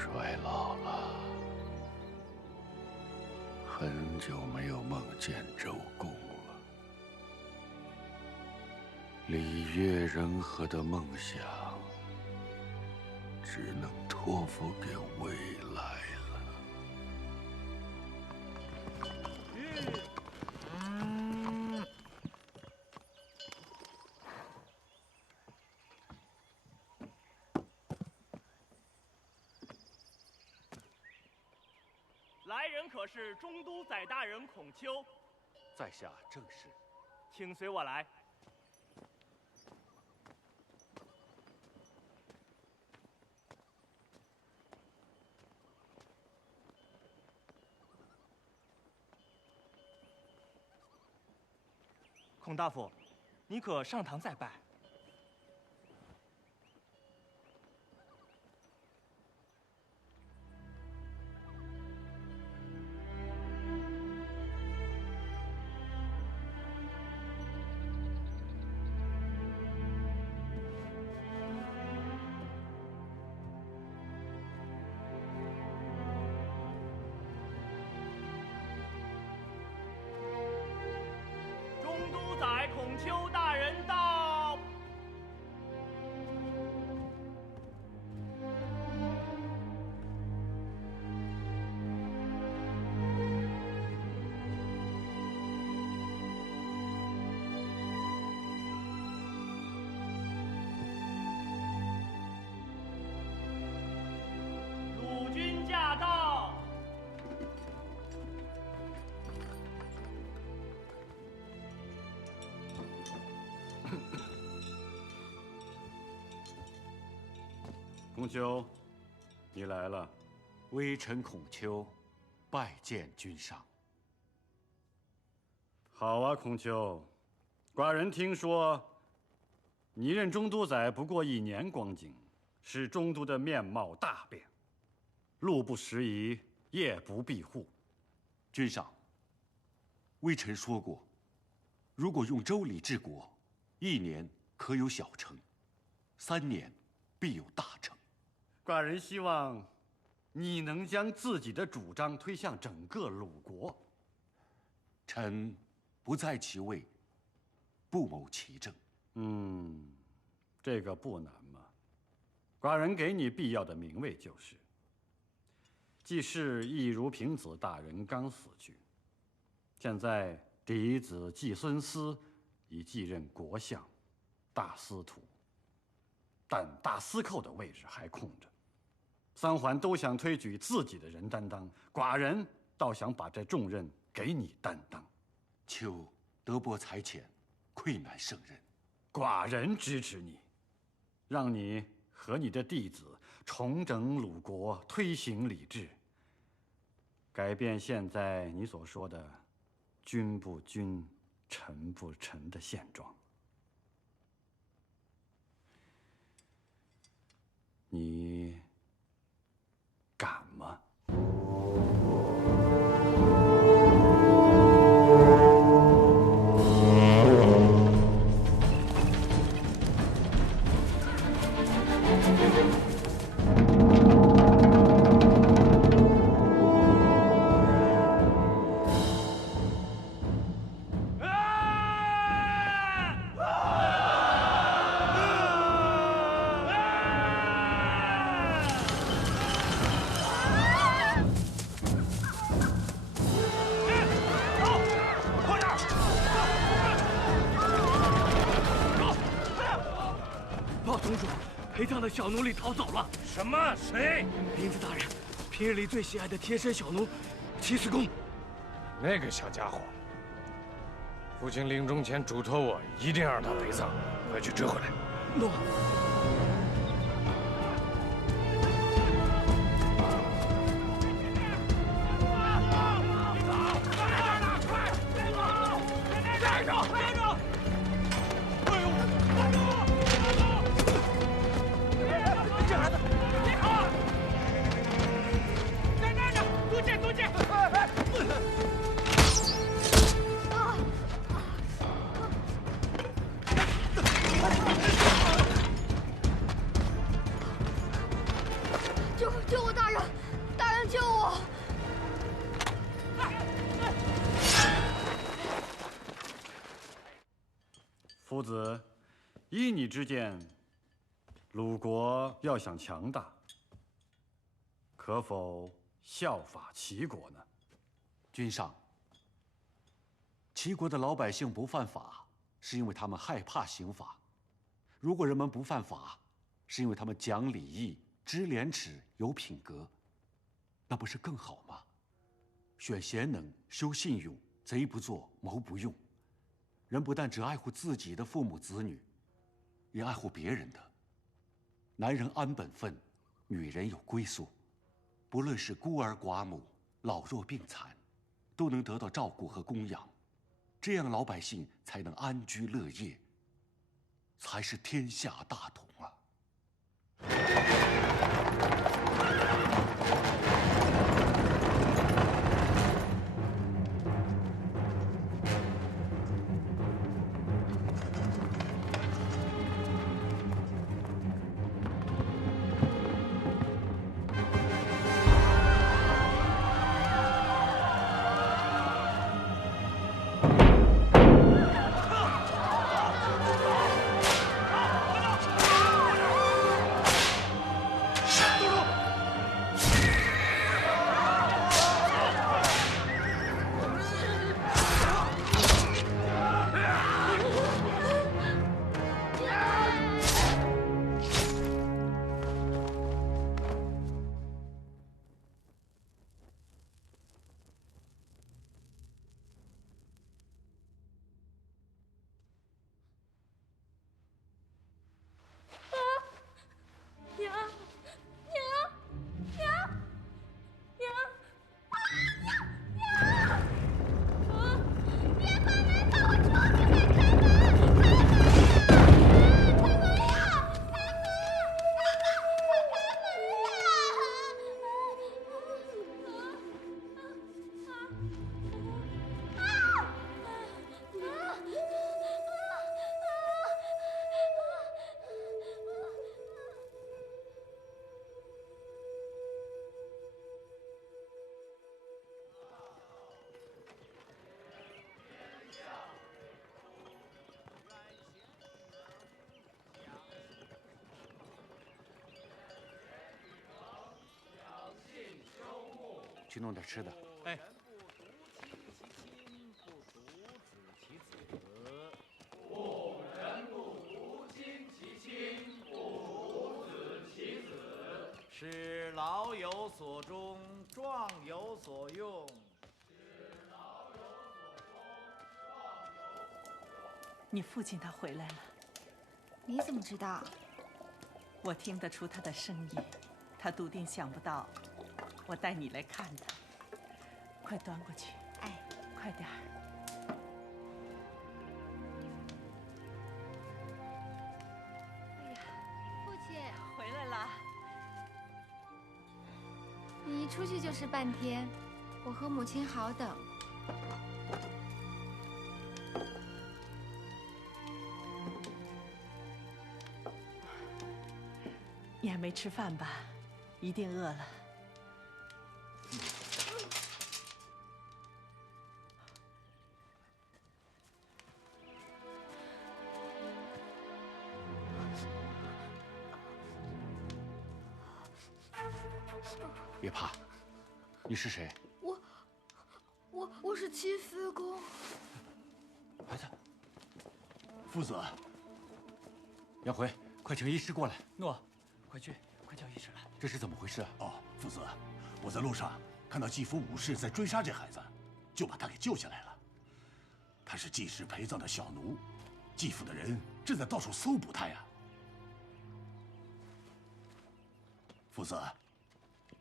衰老了，很久没有梦见周公了。礼乐人和的梦想，只能托付给未来了。来人可是中都宰大人孔丘？在下正是。请随我来。孔大夫，你可上堂再拜。孔丘大人到。鲁军驾到。孔丘，你来了。微臣孔丘，拜见君上。好啊，孔丘，寡人听说，你任中都宰不过1年光景，使中都的面貌大变，路不拾遗，夜不闭户。君上，微臣说过，如果用周礼治国，1年可有小成，3年必有大成。寡人希望你能将自己的主张推向整个鲁国。臣不在其位，不谋其政。这个不难嘛。寡人给你必要的名位就是：季氏义如平子大人刚死去，现在嫡子季孙思已继任国相、大司徒，但大司寇的位置还空着。3桓都想推举自己的人担当，寡人倒想把这重任给你担当。丘德薄才浅，愧难胜任。寡人支持你，让你和你的弟子重整鲁国，推行礼制，改变现在你所说的君不君、臣不臣的现状。你敢吗？陪葬的小奴隶逃走了。什么？谁？林子大人，平日里最喜爱的贴身小奴齐司公。那个小家伙，父亲临终前嘱托我，一定要让他陪葬，快去追回来。诺。夫子，依你之见，鲁国要想强大，可否效法齐国呢？君上，齐国的老百姓不犯法，是因为他们害怕刑罚；如果人们不犯法，是因为他们讲礼义、知廉耻、有品格，那不是更好吗？选贤能、修信用，贼不做，谋不用。人不但只爱护自己的父母子女，也爱护别人的。男人安本分，女人有归宿，不论是孤儿寡母、老弱病残，都能得到照顾和供养，这样老百姓才能安居乐业，才是天下大同啊！去弄点吃的。哎，使老有所终，壮有所用。你父亲他回来了，你怎么知道？我听得出他的声音，他笃定想不到，我带你来看他。快端过去，哎，快点儿。哎呀，父亲回来了。你一出去就是半天，我和母亲好等。你还没吃饭吧？一定饿了。别怕，你是谁？我是齐司公。孩子，夫子，杨回，快请医师过来。诺，快去，快叫医师来。这是怎么回事？哦，夫子，我在路上看到继父武士在追杀这孩子，就把他给救下来了。他是继室陪葬的小奴，继父的人正在到处搜捕他呀。夫子，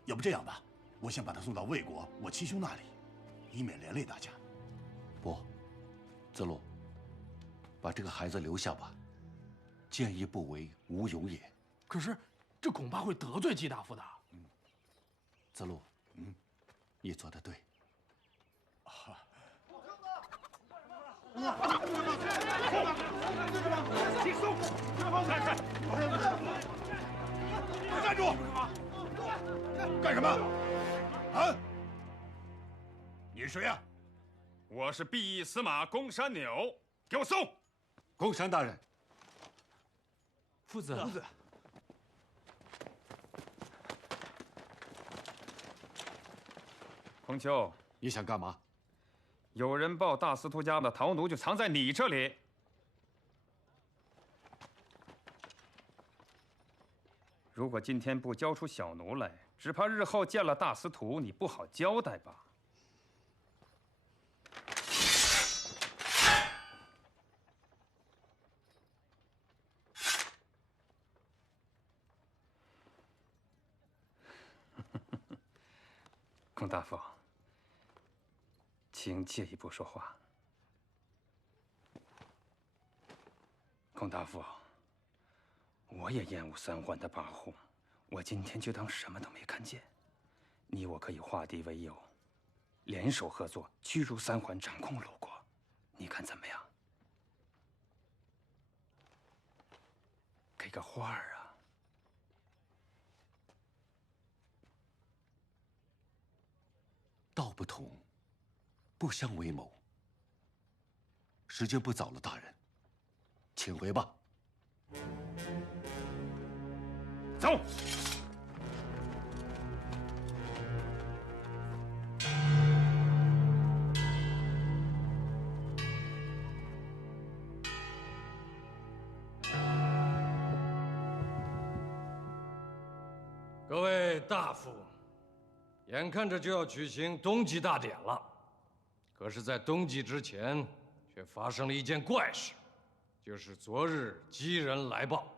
要不这样吧，我想把他送到魏国我七兄那里，以免连累大家。不，子路，把这个孩子留下吧。见义不为，无勇也。可是，这恐怕会得罪季大夫的。子路，你做得对。站住！干什么？啊！你是谁呀？我是毕义司马公山钮，给我送！公山大人，父子，孔丘，你想干嘛？有人报大司徒家的陶奴就藏在你这里。如果今天不交出小奴来，只怕日后见了大司徒，你不好交代吧？孔大夫，请借一步说话。孔大夫，我也厌恶三环的跋扈，我今天就当什么都没看见。你我可以化敌为友，联手合作，驱逐三环，掌控鲁国，你看怎么样？给个话儿啊！道不同，不相为谋。时间不早了，大人，请回吧。走。各位大夫，眼看着就要举行冬季大典了，可是，在冬季之前，却发生了一件怪事，就是昨日鸡人来报，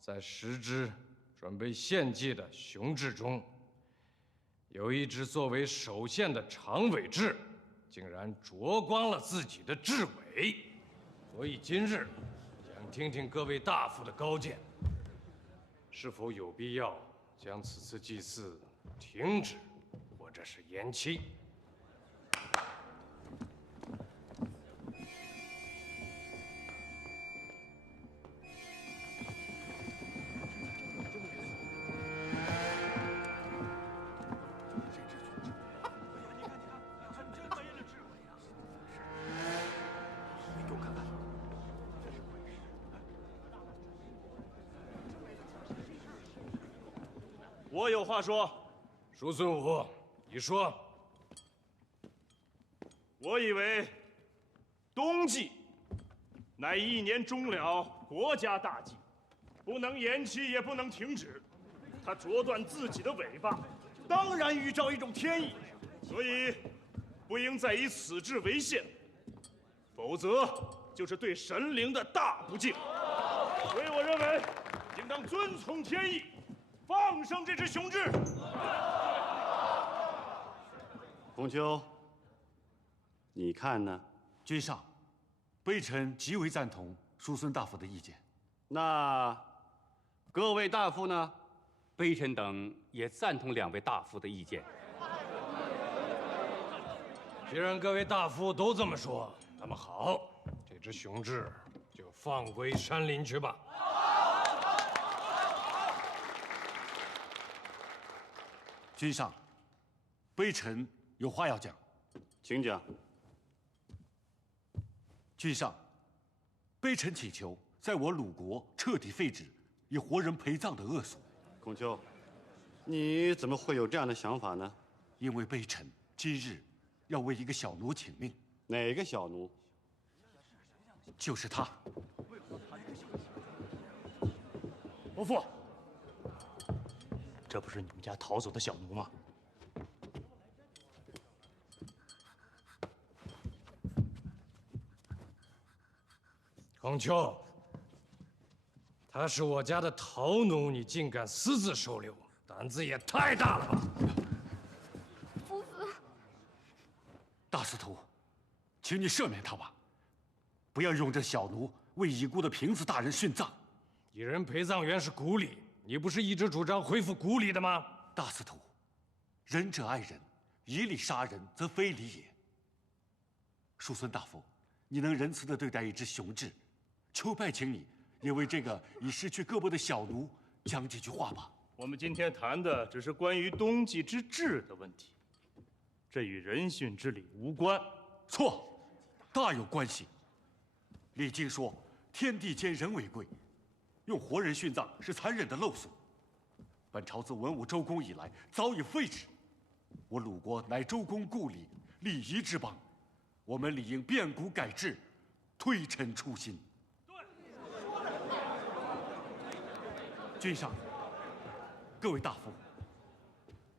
在10只准备献祭的雄雉中，有一只作为首献的长尾雉，竟然啄光了自己的雉尾。所以今日想听听各位大夫的高见，是否有必要将此次祭祀停止，或者是延期？我有话说。叔孙武，你说。我以为冬季乃1年终了国家大计，不能延期，也不能停止。他啄断自己的尾巴，当然预兆一种天意，所以不应再以此志为限，否则就是对神灵的大不敬。所以我认为，应当遵从天意，放生这只雄雉。孔丘，你看呢？君上，微臣极为赞同叔孙大夫的意见。那各位大夫呢？微臣等也赞同2位大夫的意见。既然各位大夫都这么说，那么好，这只雄雉就放归山林去吧。君上，微臣有话要讲。请讲。君上，微臣请求在我鲁国彻底废止以活人陪葬的恶俗。孔丘，你怎么会有这样的想法呢？因为微臣今日要为一个小奴请命。哪个小奴？就是他。伯父，这不是你们家逃走的小奴吗？孔丘，他是我家的陶奴，你竟敢私自收留，胆子也太大了吧！夫子，大司徒，请你赦免他吧，不要用这小奴为已故的平子大人殉葬。以人陪葬原是古礼，你不是一直主张恢复古礼的吗？大司徒，仁者爱人，以礼杀人则非礼也。叔孙大夫，你能仁慈地对待一只雄雉，求拜请你也为这个已失去胳膊的小奴讲几句话吧。我们今天谈的只是关于冬季之雉的问题，这与人殉之礼无关。错，大有关系。礼经说，天地间人为贵，用活人殉葬是残忍的陋俗。本朝自文武周公以来，早已废止。我鲁国乃周公故里，礼仪之邦，我们理应变古改制，推陈出新。君上，各位大夫，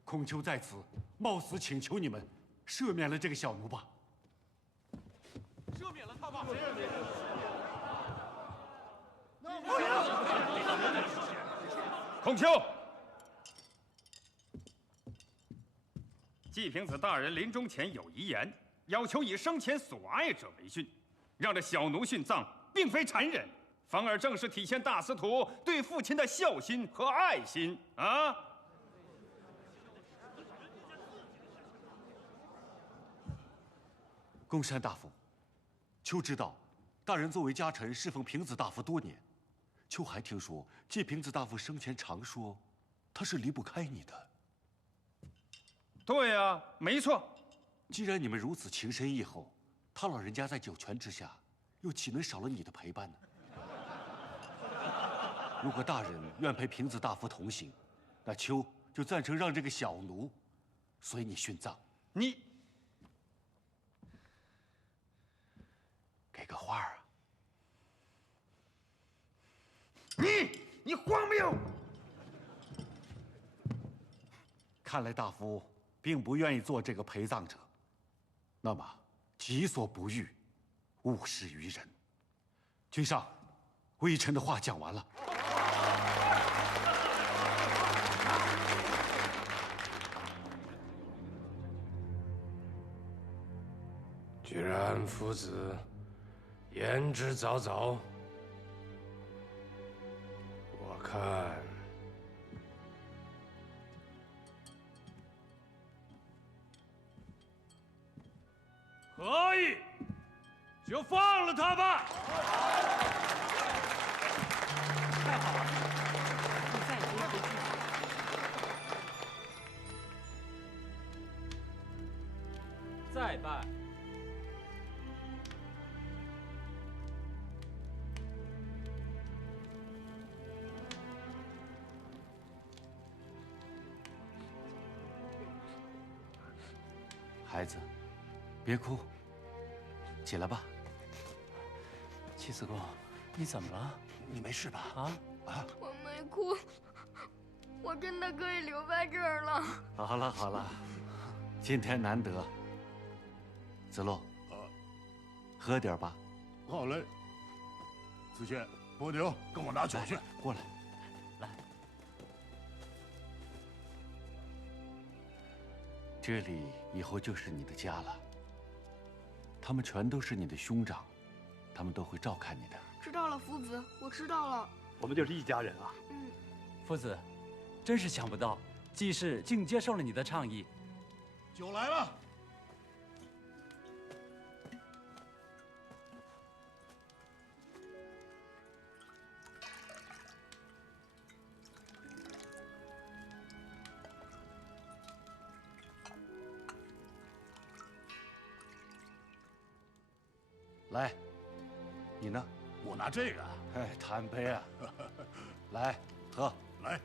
孔丘在此冒死请求你们赦免了这个小奴吧。赦免了他吧。孔丘，季平子大人临终前有遗言，要求以生前所爱者为殉，让这小奴殉葬，并非残忍，反而正是体现大司徒对父亲的孝心和爱心啊！公山大夫，丘知道，大人作为家臣侍奉平子大夫多年，丘还听说季平子大夫生前常说，他是离不开你的。对呀，没错。既然你们如此情深义厚，他老人家在九泉之下，又岂能少了你的陪伴呢？如果大人愿陪平子大夫同行，那丘就赞成让这个小奴随你殉葬。你给个话啊！你荒谬！看来大夫并不愿意做这个陪葬者，那么己所不欲，勿施于人。君上，微臣的话讲完了。居然夫子言之凿凿，我看可以，就放了他吧。太好了，你再也不要回去了。再拜。孩子，别哭，起来吧。齐子公，你怎么了？你没事吧？我没哭，我真的可以留在这儿了。好了好了，今天难得。子路，喝点吧。好嘞。子谦、伯牛，跟我拿酒去。过来。来。这里以后就是你的家了。他们全都是你的兄长，他们都会照看你的。知道了，夫子，我知道了。我们就是一家人啊。夫子，真是想不到，季氏竟接受了你的倡议。酒来了。来，你呢？我拿这个。哎，贪杯啊！来，喝。来。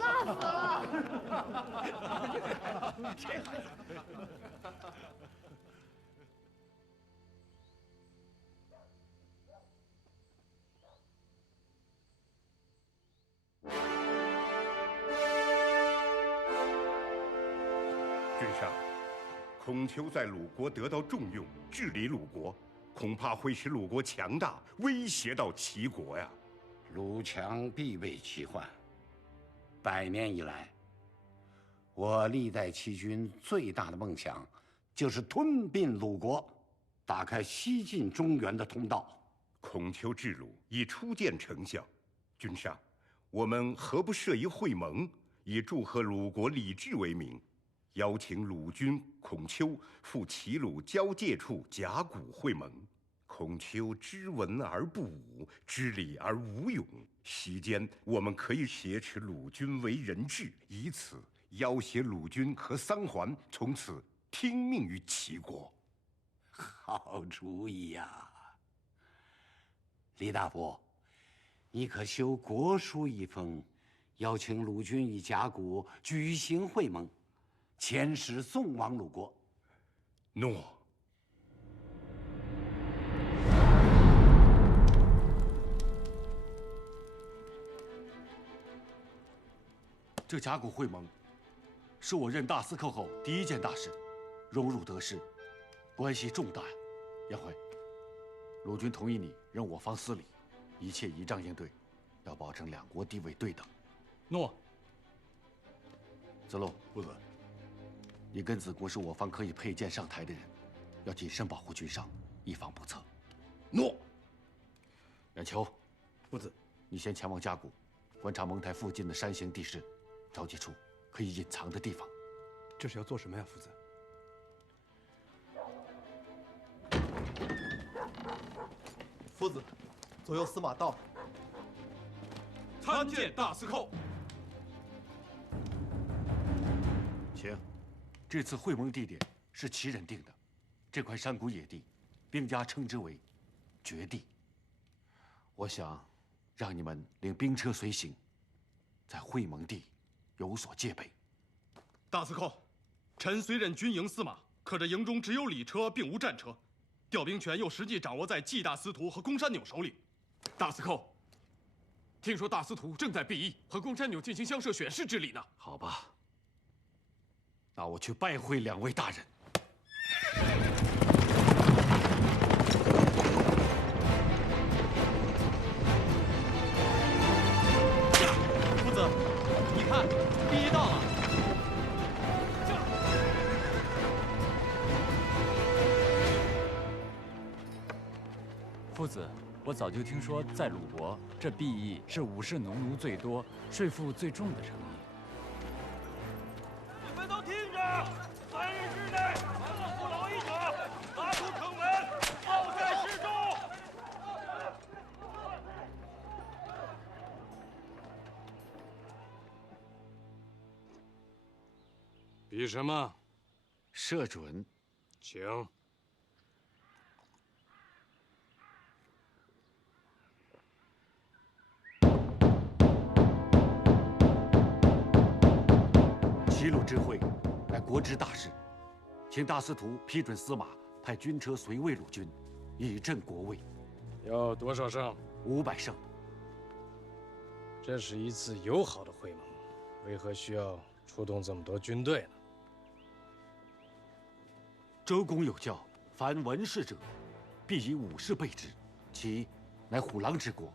辣死了！这孩子。君上，孔丘在鲁国得到重用，治理鲁国，恐怕会使鲁国强大，威胁到齐国呀。鲁强必备其患。100年以来，我历代齐军最大的梦想，就是吞并鲁国，打开西进中原的通道。孔丘治鲁已初见成效，君上，我们何不设一会盟，以祝贺鲁国礼制为名，邀请鲁君孔丘赴齐鲁交界处甲骨会盟。孔丘知文而不武，知礼而无勇。席间，我们可以挟持鲁君为人质，以此要挟鲁君和桑桓从此听命于齐国。好主意呀，李大夫，你可修国书一封，邀请鲁军与甲骨举行会盟，遣使送往鲁国。诺。这甲骨会盟，是我任大司寇后第一件大事，荣辱得失，关系重大呀。颜回，鲁军同意你任我方司礼，一切依仗应对，要保证两国地位对等。诺。子路，夫子，你跟子贡是我方可以佩剑上台的人，要谨慎保护军伤，以防不测。诺。冉求，夫子，你先前往甲骨，观察蒙台附近的山形地势，找几处可以隐藏的地方。这是要做什么呀，夫子？夫子，左右司马到。参见大司寇。请。这次会盟地点是齐人定的，这块山谷野地，兵家称之为绝地。我想让你们领兵车随行，在会盟地有所戒备。大司寇，臣虽任军营司马，可这营中只有礼车，并无战车，调兵权又实际掌握在季大司徒和公山钮手里。大司寇，听说大司徒正在敝邑和公山钮进行相设选侍之礼呢。好吧，那我去拜会两位大人。夫子，你看，敝邑到了。夫子，我早就听说，在鲁国，这敝邑是武士农奴最多、税负最重的城邑。你们都听着！3日之内，凡有不劳役者，拔出城门，抛在市中。比什么？射准。请。齐鲁之会，乃国之大事，请大司徒批准司马派军车随卫鲁军，以振国威。要多少胜？500胜。这是一次友好的会盟，为何需要出动这么多军队呢？周公有教，凡文士者，必以武士备之。其乃虎狼之国，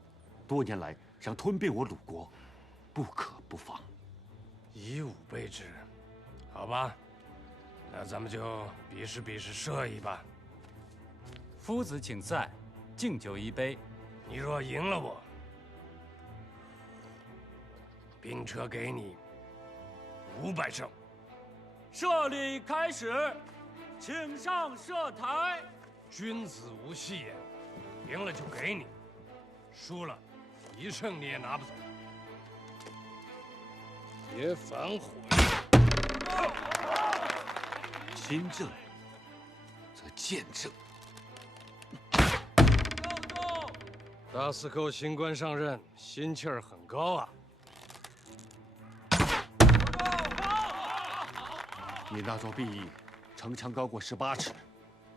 多年来想吞并我鲁国，不可不防。以武备之，好吧，那咱们就比试比试射艺吧。夫子请赛，敬酒一杯。你若赢了我，兵车给你500胜。射礼开始，请上射台。君子无戏言，赢了就给你，输了1胜你也拿不走。别反悔。亲政则见政。大司寇新官上任，心气儿很高啊。你那座敝邑，城墙高过18尺，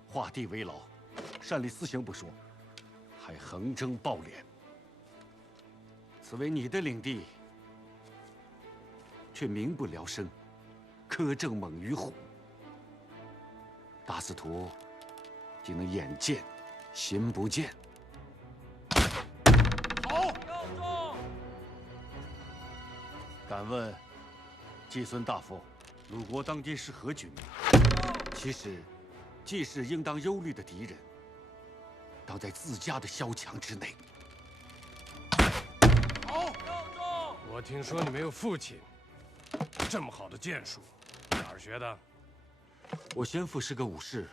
画地为牢，擅立私刑不说，还横征暴敛。此为你的领地，却民不聊生，苛政猛于虎。大司徒竟能眼见心不见。好。敢问季孙大夫，鲁国当今是何局面？其实，季氏应当忧虑的敌人，当在自家的萧墙之内。好。我听说你没有父亲，这么好的剑术，哪儿学的？我先父是个武士，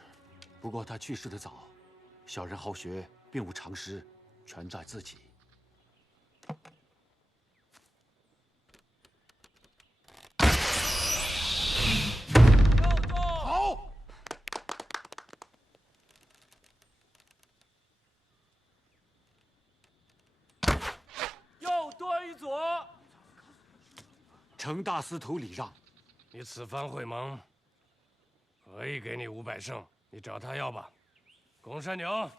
不过他去世的早，小人好学，并无常识，全在自己。好。程大司徒礼让。你此番会盟，可以给你500胜，你找他要吧。公山牛，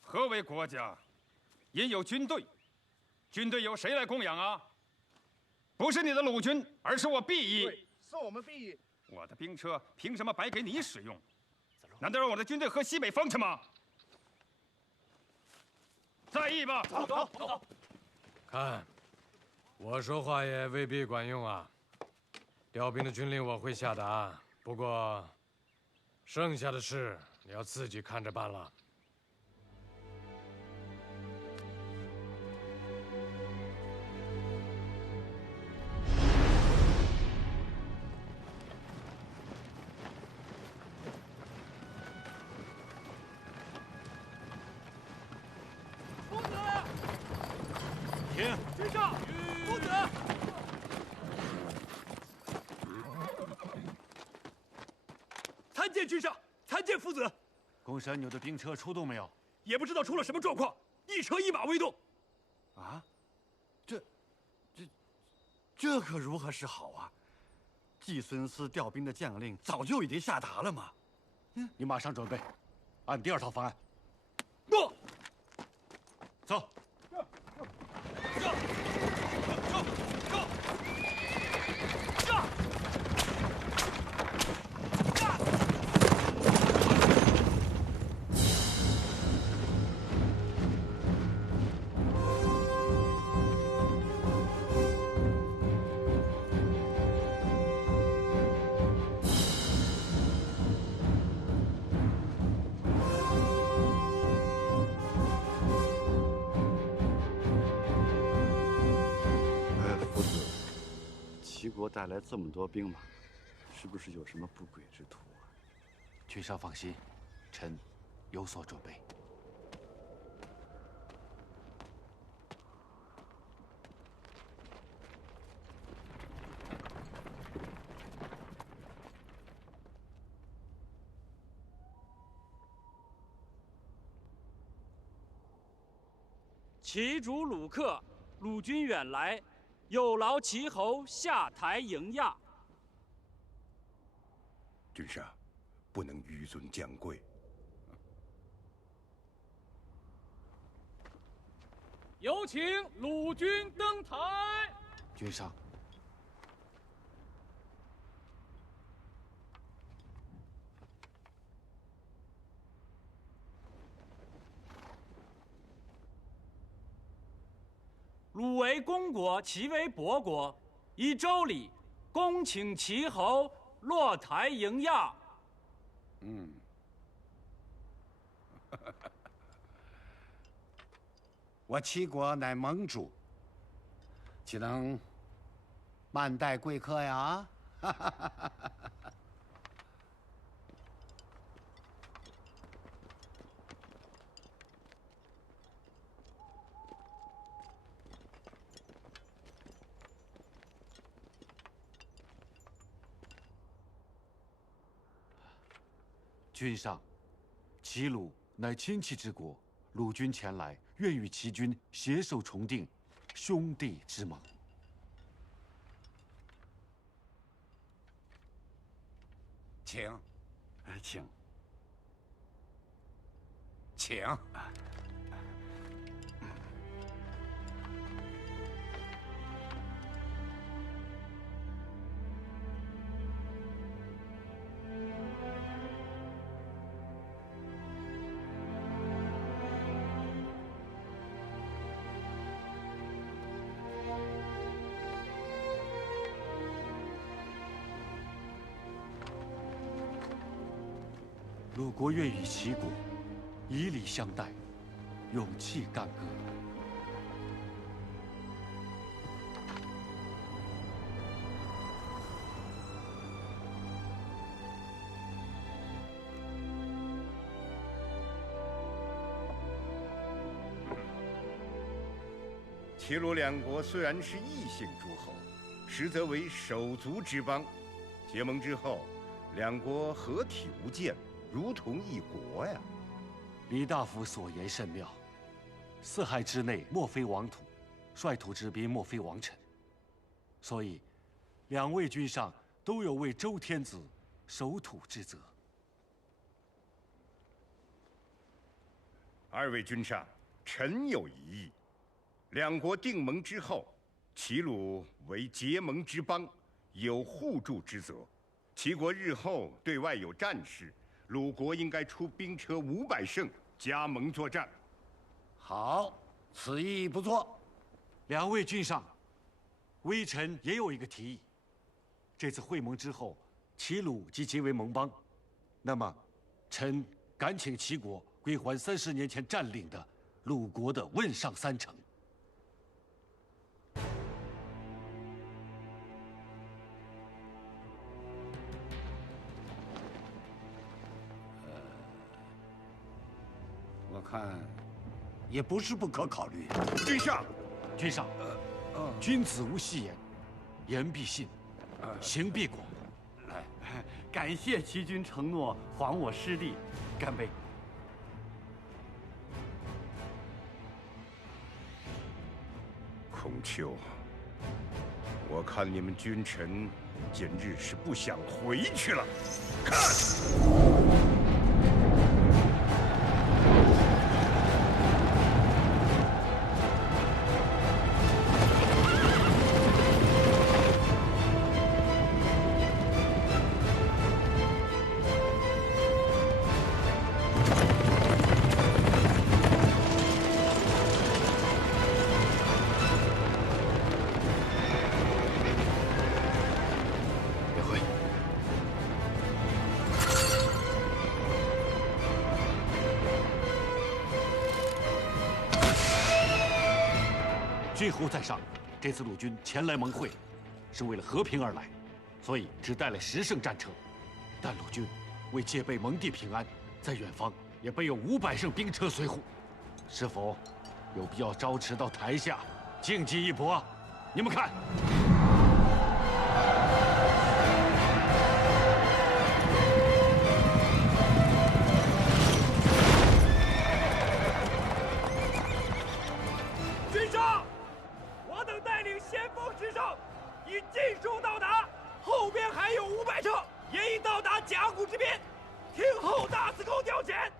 何为国家？因有军队，军队由谁来供养啊？不是你的鲁军，而是我毕义。对，是我们毕义。我的兵车凭什么白给你使用？难道让我的军队喝西北风去吗？在意吧？走。看，我说话也未必管用啊。调兵的军令我会下达，不过剩下的事你要自己看着办了。停！军上，夫子。参见军上，参见夫子。公山牛的兵车出动没有？也不知道出了什么状况，一车一马未动。啊，这可如何是好啊？季孙司调兵的将令早就已经下达了嘛。你马上准备，按第2套方案。诺。走。齐国带来这么多兵马，是不是有什么不轨之徒啊？君上放心，臣有所准备。齐主鲁客，鲁军远来，有劳齐侯下台迎驾。君上，不能纡尊降贵。有请鲁军登台。君上。鲁为公国，齐为伯国，依周礼，恭请齐侯落台迎驾。我齐国乃盟主，岂能慢待贵客呀？君上，齐鲁乃亲戚之国，鲁军前来，愿与齐军携手重定兄弟之盟。请，请，请。鲁国愿与齐国以礼相待，勇气干戈。齐鲁两国虽然是异姓诸侯，实则为手足之邦。结盟之后，两国合体无间，如同一国呀。李大夫所言甚妙。四海之内，莫非王土；率土之滨，莫非王臣。所以，两位君上都有为周天子守土之责。二位君上，臣有一议：两国定盟之后，齐鲁为结盟之邦，有互助之责。齐国日后对外有战事，鲁国应该出兵车500乘加盟作战。好，此意不错。两位君上，微臣也有一个提议。这次会盟之后，齐鲁即结为盟邦，那么，臣敢请齐国归还30年前占领的鲁国的汶上3城。我看也不是不可考虑。君上，君上，君子无戏言，言必信，行必果。来，感谢齐军承诺还我失地，干杯！孔丘，我看你们君臣今日是不想回去了。看。君侯在上，这次鲁军前来盟会，是为了和平而来，所以只带来10乘战车。但鲁军为戒备盟地平安，在远方也备有500乘兵车随护，是否有必要招持到台下竞技一搏？你们看。君上，我等带领先锋之胜，已尽数到达，后边还有500乘，也已到达甲骨之边，听候大司寇调遣。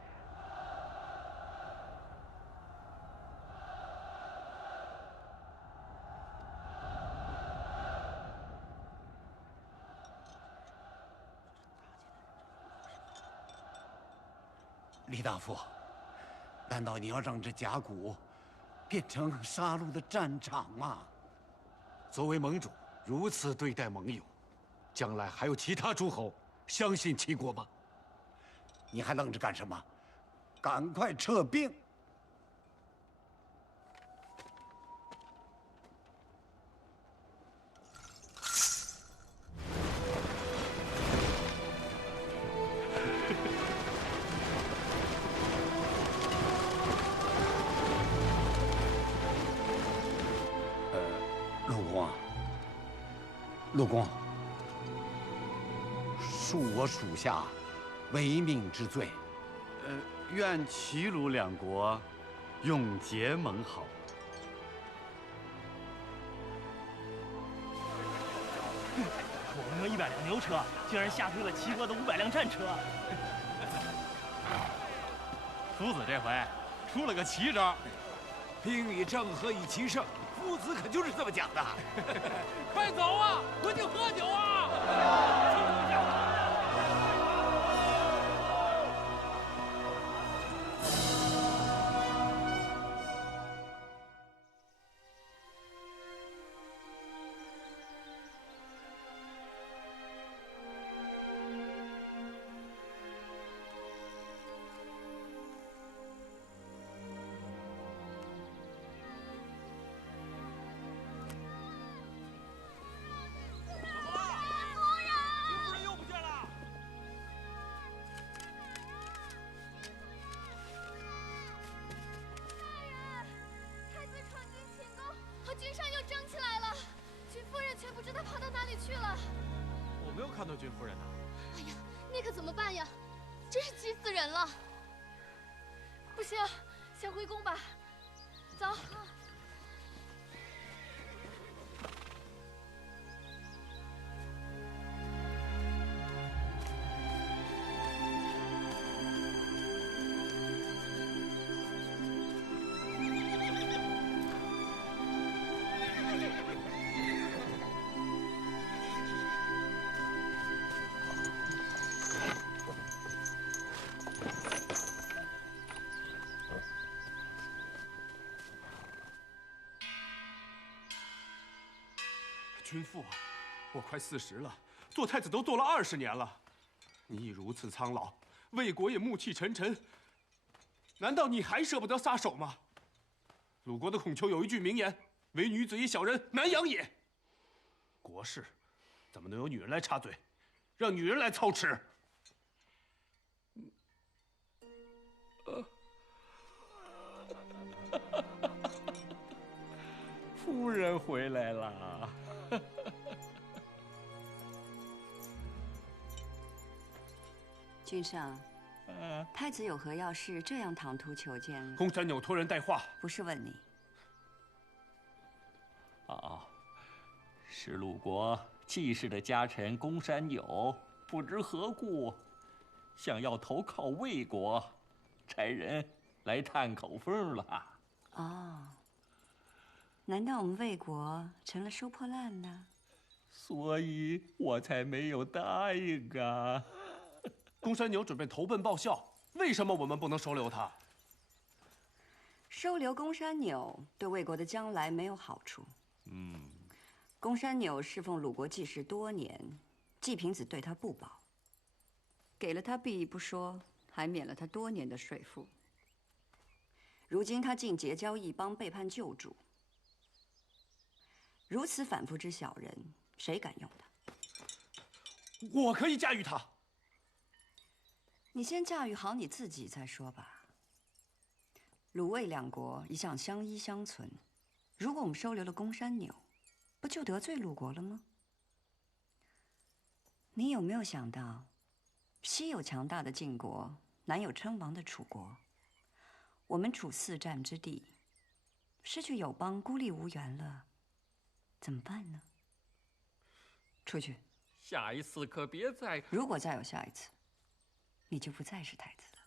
李大夫，难道你要让这甲骨变成杀戮的战场吗？作为盟主，如此对待盟友，将来还有其他诸侯相信齐国吗？你还愣着干什么？赶快撤兵！陆公，恕我属下违命之罪。愿齐鲁两国永结盟好。我们用100辆牛车，竟然吓退了齐国的500辆战车。夫子这回出了个奇招，兵以正，和以奇胜。夫子可就是这么讲的。快走啊！回去喝酒啊！君上又争起来了，君夫人却不知道跑到哪里去了。我没有看到君夫人呢。哎呀，那可怎么办呀？真是急死人了。不行，先回宫吧。走。君父，我快40了，做太子都做了20年了，你已如此苍老，魏国也暮气沉沉，难道你还舍不得撒手吗？鲁国的孔丘有一句名言：“唯女子以小人，难养也。”国事怎么能由女人来插嘴，让女人来操持？夫人回来了。君上，太子有何要事？这样唐突求见。公三扭托人带话，不是问你。是鲁国季氏的家臣公山友，不知何故，想要投靠魏国，差人来探口风了。哦，难道我们魏国成了收破烂呢？所以我才没有答应啊。公山牛准备投奔报效，为什么我们不能收留他？收留公山扭对魏国的将来没有好处。公山扭侍奉鲁国季氏多年，季平子对他不薄，给了他裨益不说，还免了他多年的税赋。如今他竟结交异邦，背叛旧主，如此反复之小人，谁敢用他？我可以驾驭他。你先驾驭好你自己再说吧。鲁魏两国一向相依相存，如果我们收留了公山扭，不就得罪鲁国了吗？你有没有想到，西有强大的晋国，南有称王的楚国，我们处4战之地，失去友邦，孤立无援了，怎么办呢？出去。下一次可别再……如果再有下一次，你就不再是太子了。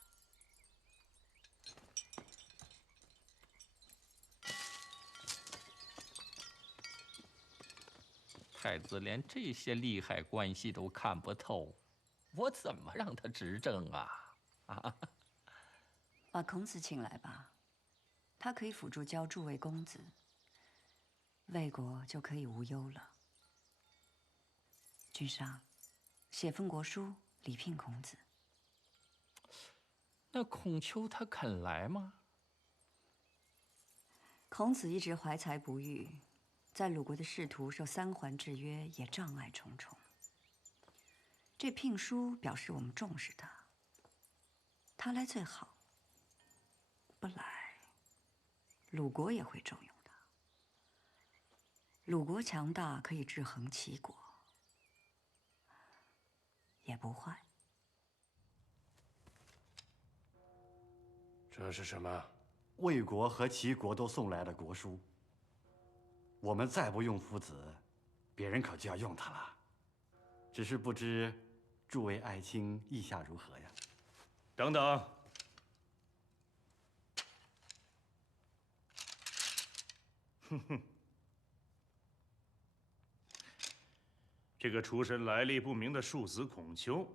太子连这些利害关系都看不透，我怎么让他执政啊？把孔子请来吧，他可以辅助教诸位公子，魏国就可以无忧了。君上，写封国书礼聘孔子。那孔丘他肯来吗？孔子一直怀才不遇，在鲁国的仕途受3环制约，也障碍重重。这聘书表示我们重视他，他来最好，不来，鲁国也会重用他。鲁国强大，可以制衡齐国，也不坏。这是什么？魏国和齐国都送来的国书。我们再不用夫子，别人可就要用他了。只是不知诸位爱卿意下如何呀？等等，哼哼，这个出身来历不明的庶子孔丘，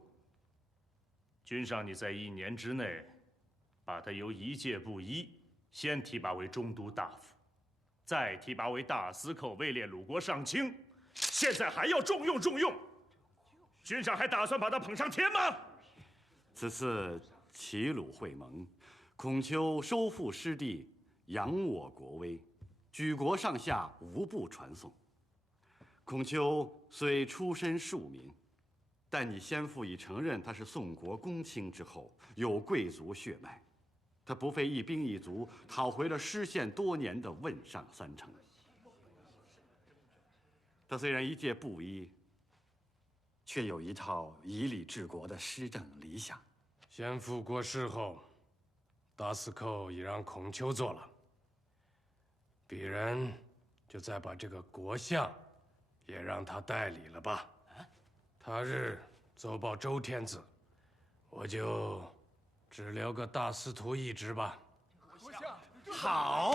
君上你在1年之内，把他由一介布衣先提拔为中都大夫，再提拔为大司寇，位列鲁国上卿，现在还要重用重用，君上还打算把他捧上天吗？此次齐鲁会盟，孔丘收复失地，扬我国威，举国上下无不传颂。孔丘虽出身庶民，但你先父已承认他是宋国公卿之后，有贵族血脉。他不费一兵一卒，讨回了失陷多年的汶上3城。他虽然一介布衣，却有一套以礼治国的施政理想。先父过世后，大司寇已让孔丘做了，鄙人就再把这个国相也让他代理了吧。他日奏报周天子，我就只留个大司徒一职吧。好，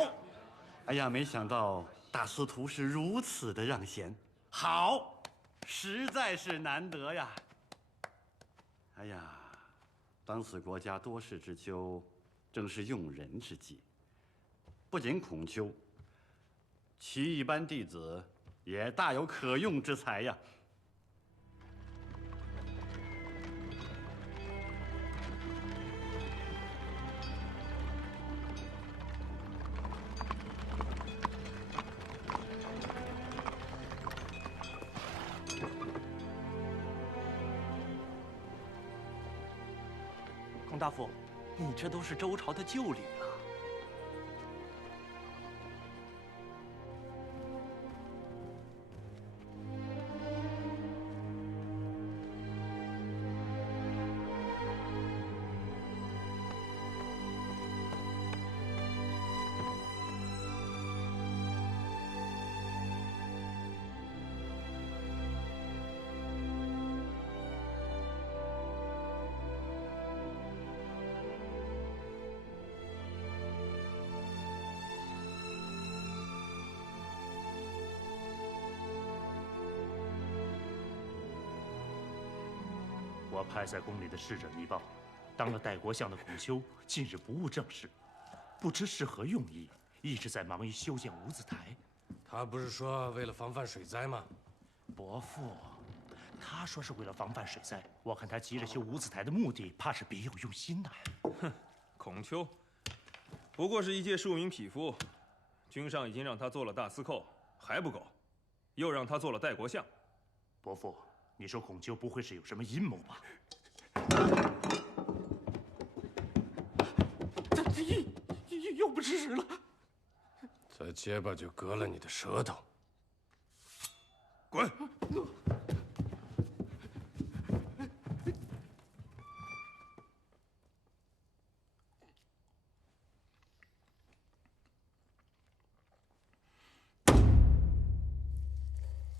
哎呀，没想到大司徒是如此的让贤，好，实在是难得呀。哎呀，当此国家多事之秋，正是用人之际。不仅孔丘，其一般弟子也大有可用之才呀。孔大夫，你这都是周朝的旧礼了。我派在宫里的使者密报，当了代国相的孔丘近日不务正事，不知是何用意，一直在忙于修建五子台。他不是说为了防范水灾吗？伯父，他说是为了防范水灾，我看他急着修五子台的目的，怕是别有用心呐。哼，孔丘，不过是一介庶民匹夫，君上已经让他做了大司寇，还不够，又让他做了代国相。伯父。你说孔丘不会是有什么阴谋吧？这又不吃屎了！再结巴就割了你的舌头！滚！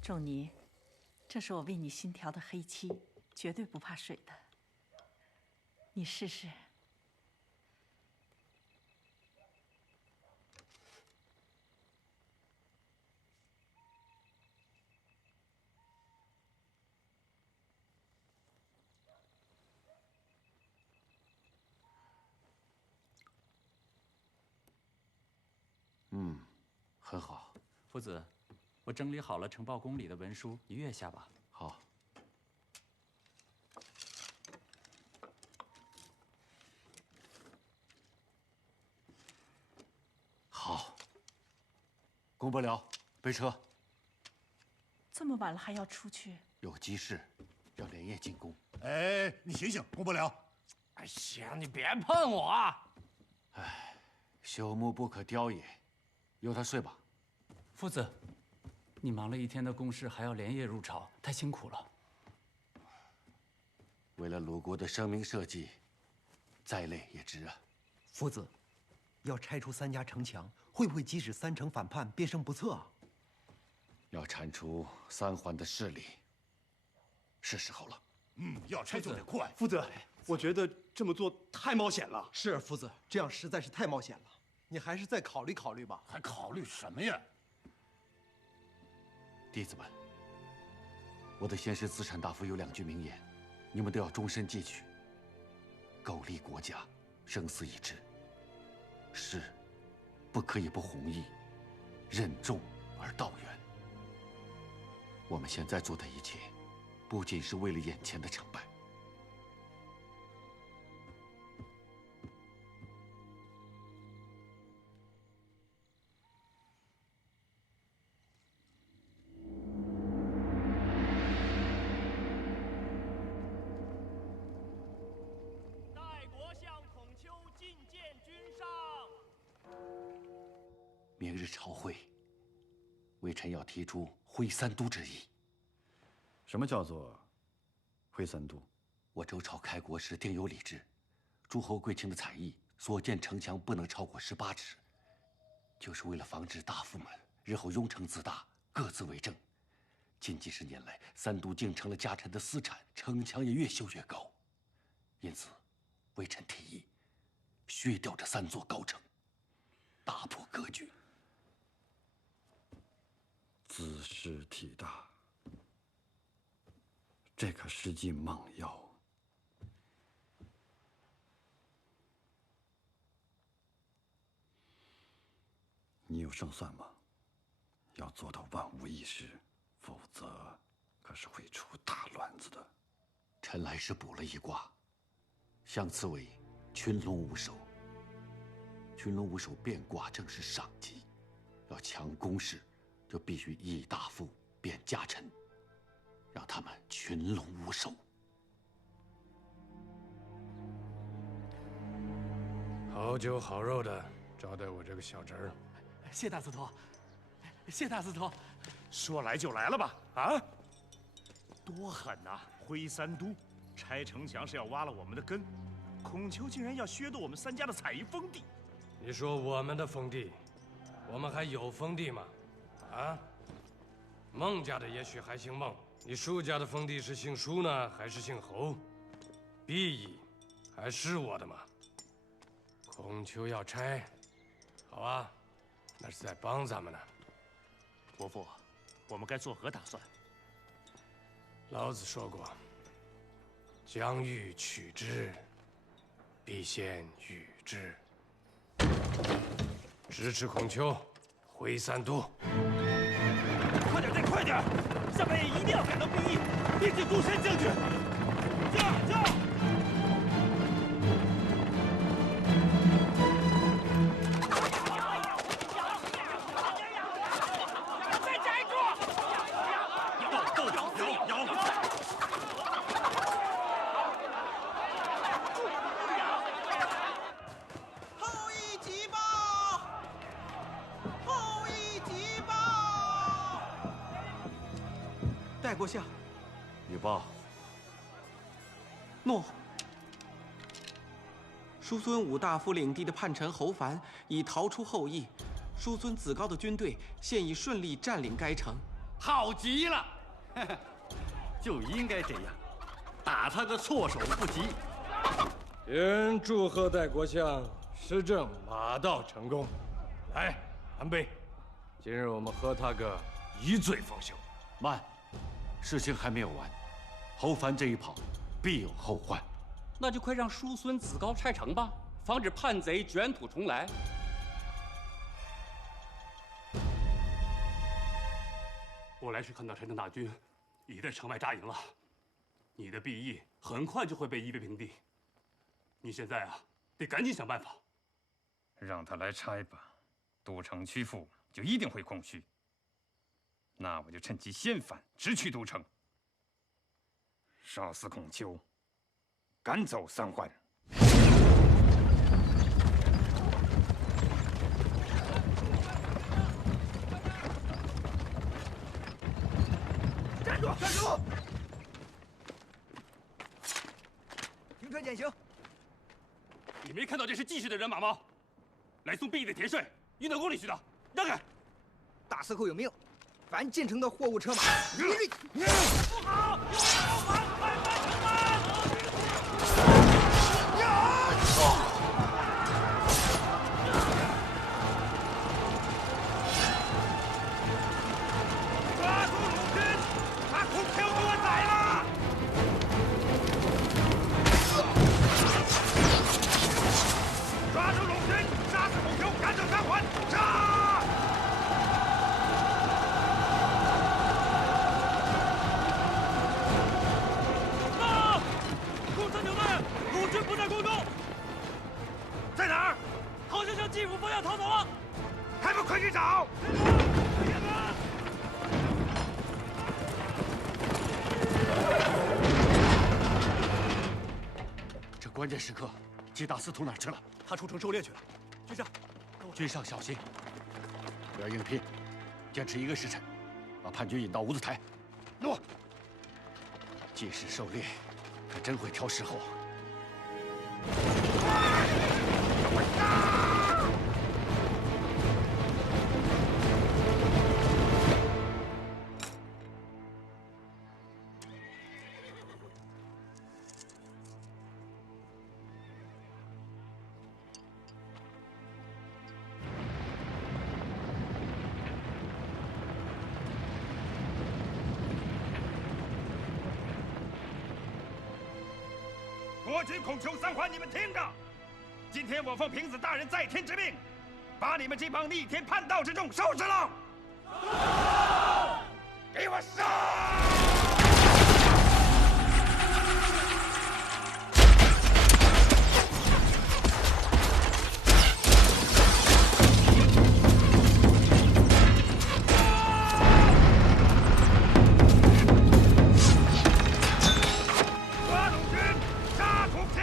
仲尼。这是我为你新调的黑漆，绝对不怕水的。你试试。很好。夫子，我整理好了呈报宫里的文书，你阅下吧。好。好。公伯僚，备车。这么晚了还要出去？有急事，要连夜进宫。哎，你醒醒，公伯僚！哎呀，你别碰我啊！哎，朽木不可雕也，由他睡吧。夫子，你忙了一天的公事，还要连夜入朝，太辛苦了。为了鲁国的声名社稷，再累也值啊。夫子，要拆除3家城墙，会不会激使3城反叛，变声不测啊？要铲除3桓的势力，是时候了。要拆就得快。夫子，我觉得这么做太冒险了。是夫子，这样实在是太冒险了，你还是再考虑考虑吧。还考虑什么呀？弟子们，我的先师资产大夫有2句名言，你们都要终身记取：苟利国家，生死以至；事不可以不弘毅，任重而道远。我们现在做的一切，不仅是为了眼前的成败。代国相孔丘觐见君上。明日朝会，微臣要提出挥3都之意。什么叫做挥3都？我周朝开国时定有礼制，诸侯贵卿的采邑所建城墙不能超过18尺，就是为了防止大夫们日后拥城自大，各自为政。近几10年来，3都竟成了家臣的私产，城墙也越修越高。因此，微臣提议削掉这3座高城，打破格局。兹事体大，这可是剂猛药。你有胜算吗？要做到万无一失，否则可是会出大乱子的。臣来时卜了一卦，象辞为群龙无首。群龙无首变卦正是上机，要强攻势，就必须以大夫变家臣，让他们群龙无首。好酒好肉的招待我这个小侄儿。谢大司徒，谢大司徒。说来就来了吧？啊，多狠呐！挥三都，拆城墙是要挖了我们的根，孔丘竟然要削夺我们三家的采邑封地。你说我们的封地，我们还有封地吗？啊？孟家的也许还姓孟，你舒家的封地是姓舒呢，还是姓侯？毕邑还是我的吗？孔丘要拆，好啊，那是在帮咱们呢。伯父，我们该作何打算？老子说过：“将欲取之，必先予之。”支持孔丘，挥三都。快点，再快点！下半夜一定要赶到毕邑，并进孤山将军。驾！再站住！摇！后羿急报！后羿急报！代国相，吕报。诺。叔孙武大夫领地的叛臣侯凡已逃出后羿，叔孙子高的军队现已顺利占领该城。好极了，就应该这样，打他个措手不及。愿祝贺代国相施政马到成功。来，安杯！今日我们喝他个一醉方休。慢，事情还没有完，侯凡这一跑，必有后患。那就快让叔孙子高拆城吧，防止叛贼卷土重来。我来时看到陈诚大军已在城外扎营了，你的毕邑很快就会被夷为平地。你现在啊，得赶紧想办法。让他来拆吧，都城屈服就一定会空虚。那我就趁机先反，直取都城，杀死孔丘，赶走三桓。站住！站住！停车减刑。你没看到这是继续的人马吗？来送毕邑的田税，运到宫里去的，让开！大司寇有命，凡进城的货物车马，一律不好！抓住鲁军，把孔丘给我宰了！抓住鲁军，杀死孔丘，赶走三桓！杀！鲁军不在宫中，在哪儿？好像向季府方向逃走了，还不快去找！这关键时刻，季大司徒哪儿去了？他出城狩猎去了。军上，军上小心，不要硬拼，坚持1个时辰，把叛军引到五子台。诺。季氏狩猎，可真会挑时候啊！国君孔丘三桓，你们听着！今天我奉平子大人在天之命，把你们这帮逆天叛道之众收拾了！给我杀！抓鲁军，杀孔丘！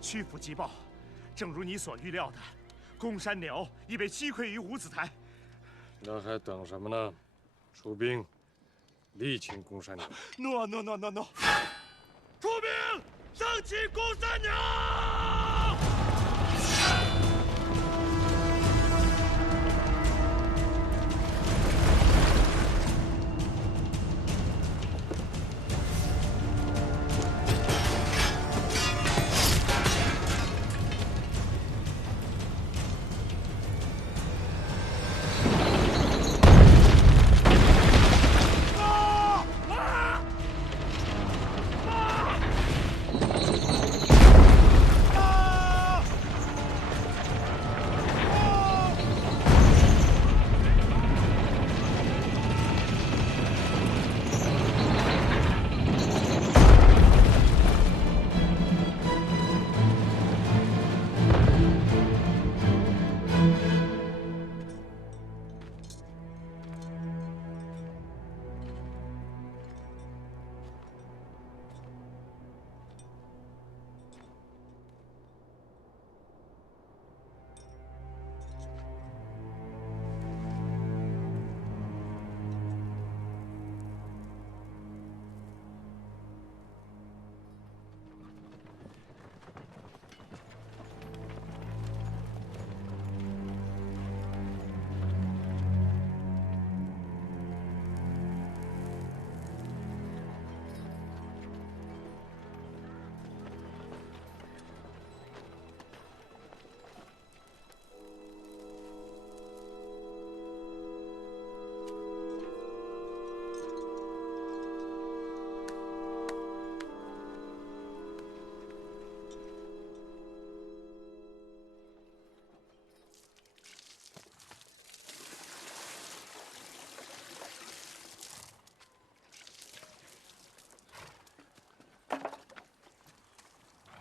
曲阜急报，正如你所预料的，公山鸟已被击溃于五子台。那还等什么呢？出兵，力擒公山鸟。诺！出兵，生擒公山鸟！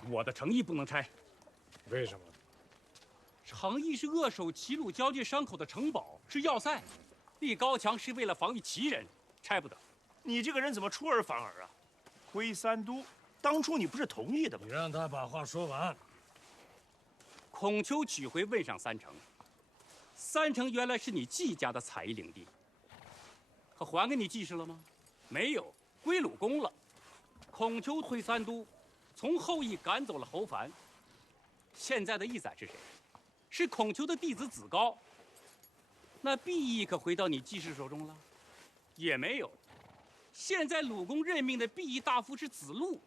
我的城邑不能拆，为什么？城邑是扼守齐鲁交界伤口的城堡，是要塞；立高墙是为了防御齐人，拆不得。你这个人怎么出尔反尔啊？归三都，当初你不是同意的吗？你让他把话说完。孔丘取回汶上3城，3城原来是你季家的采邑领地，可还给你季氏了吗？没有，归鲁公了。孔丘退三都，从后邑赶走了侯凡。现在的义载是谁？是孔丘的弟子子高。那裨益可回到你季氏手中了？也没有。现在鲁公任命的裨益大夫是子路，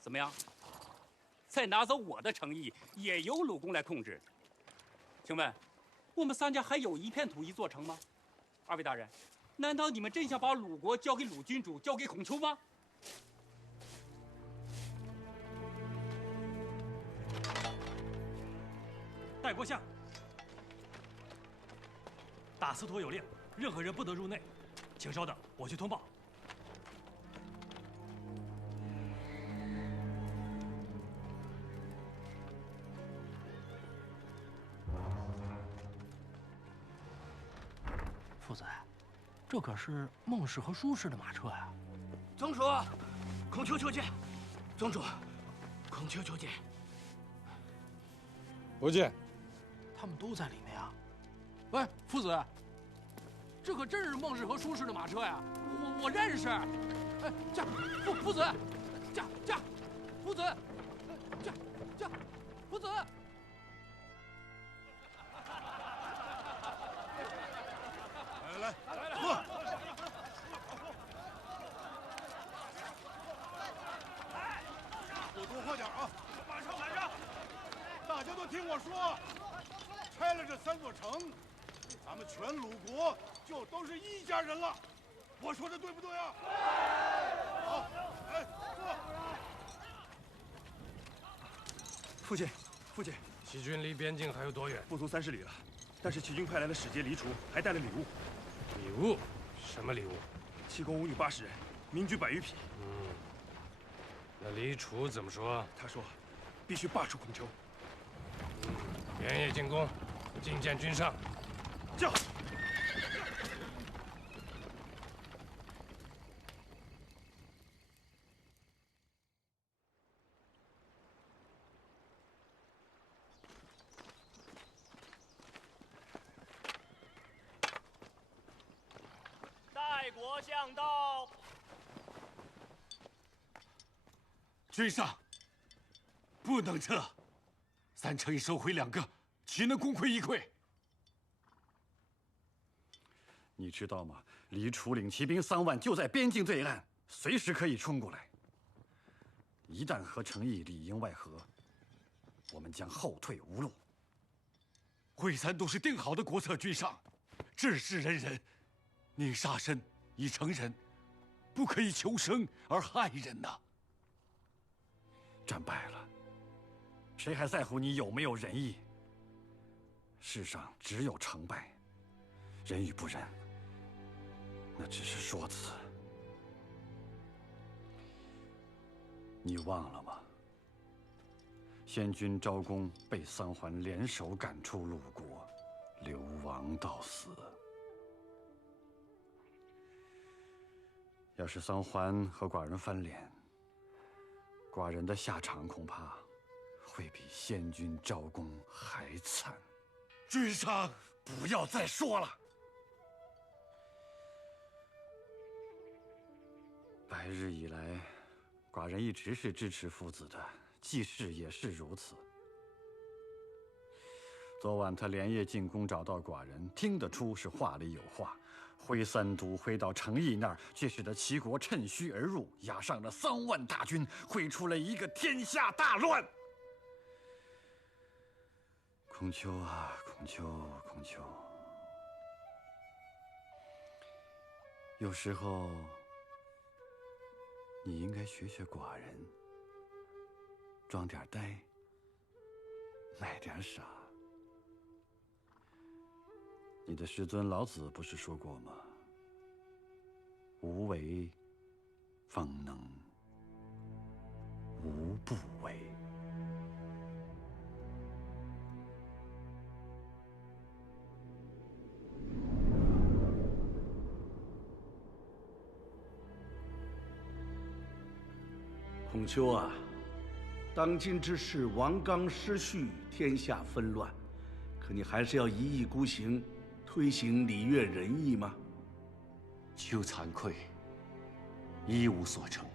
怎么样？再拿走我的城邑，也由鲁公来控制。请问，我们三家还有一片土一座城吗？二位大人，难道你们真想把鲁国交给鲁君主，交给孔丘吗？代国相，大司徒有令，任何人不得入内。请稍等，我去通报。夫子，这可是孟氏和舒氏的马车呀！宗主，孔丘求见。宗主，孔丘求见。不见。他们都在里面啊！喂，夫子，这可真是孟氏和舒氏的马车呀！我认识。哎，驾，夫子，驾，夫子，驾，夫子。来，喝！多喝点啊！马上！大家都听我说，拆了这3座城，咱们全鲁国就都是一家人了。我说的对不对啊？好，来，坐。父亲，齐军离边境还有多远？不足30里了，但是齐军派来了使节黎除，还带了礼物。礼物？什么礼物？齐国舞女80人，民居100余匹。那黎除怎么说？他说，必须罢黜孔丘。连夜进攻，觐见君上。驾！代国相到。君上，不能撤，3城已收回2个，岂能功亏一篑？你知道吗？黎除领骑兵3万就在边境对岸，随时可以冲过来。一旦和城邑里应外合，我们将后退无路。会3都是定好的国策，君上，治世仁人，宁杀身以成仁，不可以求生而害人呐。战败了，谁还在乎你有没有仁义？世上只有成败，仁与不仁，那只是说辞。你忘了吗？先君昭公被3桓联手赶出鲁国，流亡到死。要是3桓和寡人翻脸，寡人的下场恐怕会比先君昭公还惨。君上，不要再说了。百日以来，寡人一直是支持父子的，季氏也是如此。昨晚他连夜进宫找到寡人，听得出是话里有话。挥3都挥到城邑那儿，却使得齐国趁虚而入，压上了3万大军，会出了一个天下大乱。孔丘啊，孔丘，有时候你应该学学寡人，装点呆，卖点傻。你的师尊老子不是说过吗？无为，方能无不为。孔丘啊，当今之事，王纲失序，天下纷乱，可你还是要一意孤行，推行礼乐仁义吗？休惭愧，一无所成。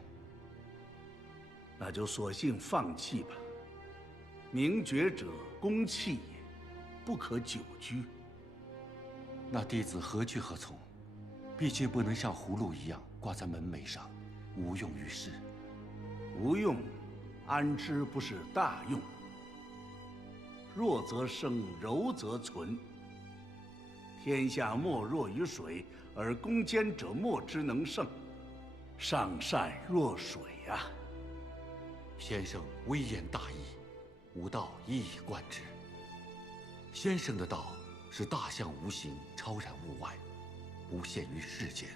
那就索性放弃吧。明爵者，公器也，不可久居。那弟子何去何从？毕竟不能像葫芦一样挂在门楣上，无用于世。无用，安知不是大用？弱则生，柔则存。天下莫弱于水，而攻坚者莫之能胜。上善若水啊！先生微言大义，吾道一以贯之。先生的道是大象无形，超然物外，不限于世间；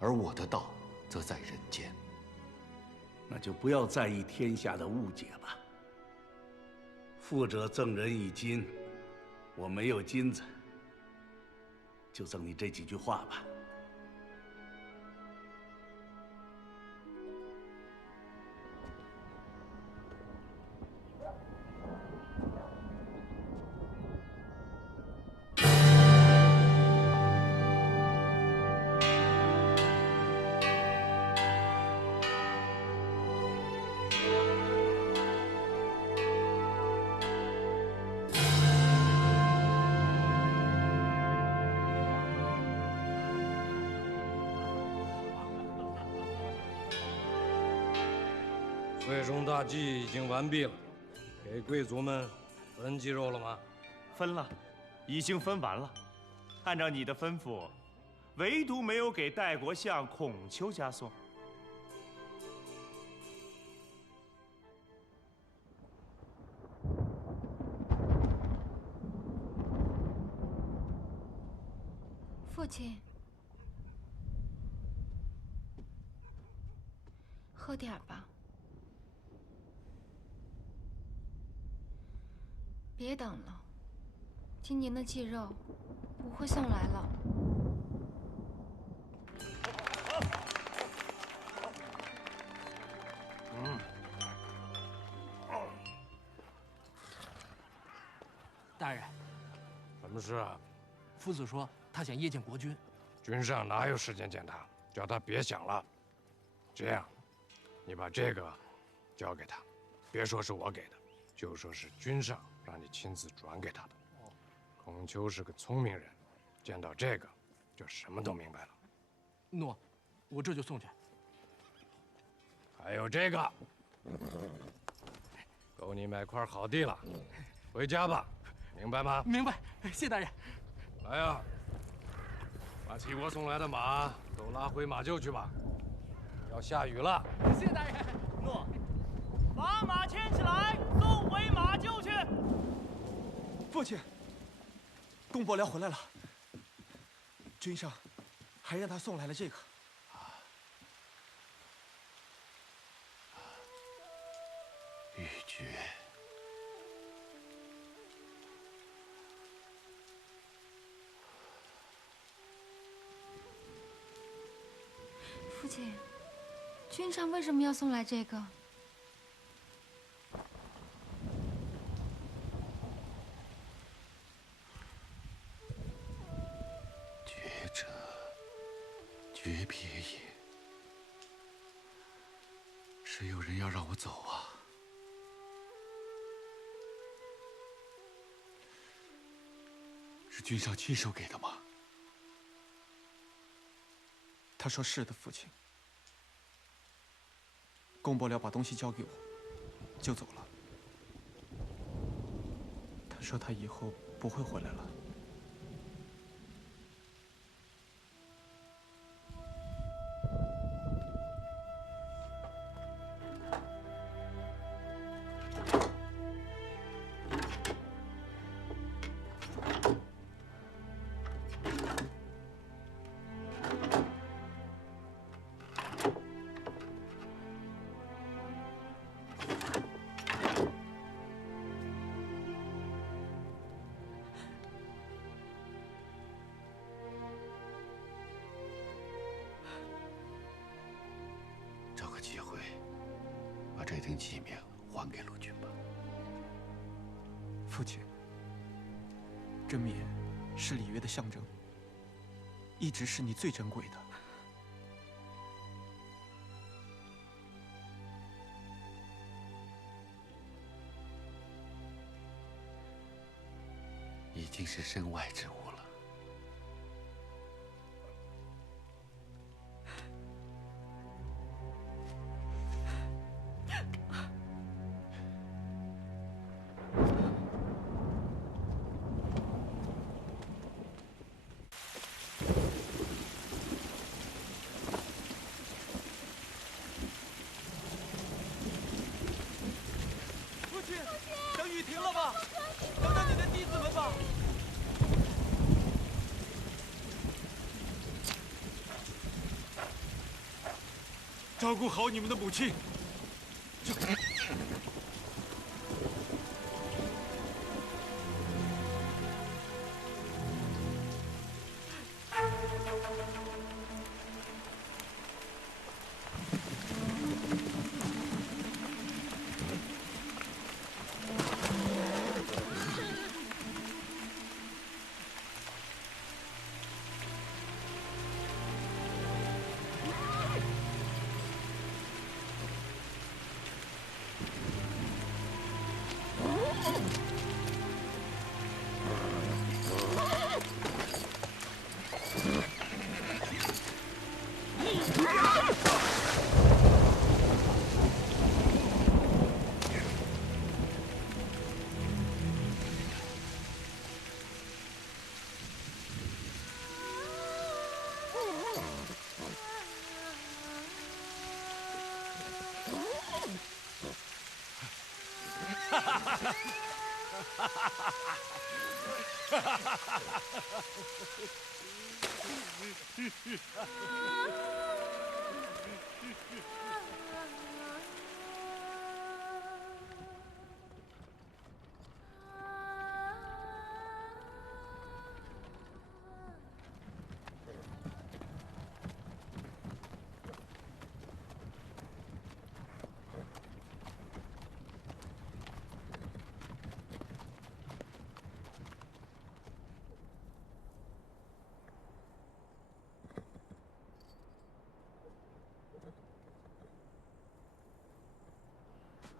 而我的道则在人间。那就不要在意天下的误解吧。富者赠人以金，我没有金子，就赠你这几句话吧。岁中大祭已经完毕了，给贵族们分鸡肉了吗？分了，已经分完了。按照你的吩咐，唯独没有给代国相孔丘加送。父亲，喝点儿吧。别等了，今年的祭肉不会送来了。大人，什么事啊？夫子说他想谒见国君。君上哪有时间见他？叫他别想了。这样，你把这个交给他，别说是我给的，就说是君上让你亲自转给他的。孔丘是个聪明人，见到这个就什么都明白了。诺，我这就送去。还有这个，够你买块好地了。回家吧，明白吗？明白，谢大人。来呀，把齐国送来的马都拉回马厩去吧。要下雨了。谢大人。诺，把马牵起来，送回马厩去。父亲，公伯僚回来了。君上还让他送来了这个。玉珏。父亲，君上为什么要送来这个？觉者，诀别也。是有人要让我走啊？是君上亲手给的吗？他说是的，父亲。公伯僚把东西交给我，就走了。他说他以后不会回来了。找个机会，把这顶器皿还给陆军吧。父亲，这冕是礼乐的象征，一直是你最珍贵的。经是身外之物了。父亲，等雨停了吧，等等你的弟子们吧。照顾好你们的母亲。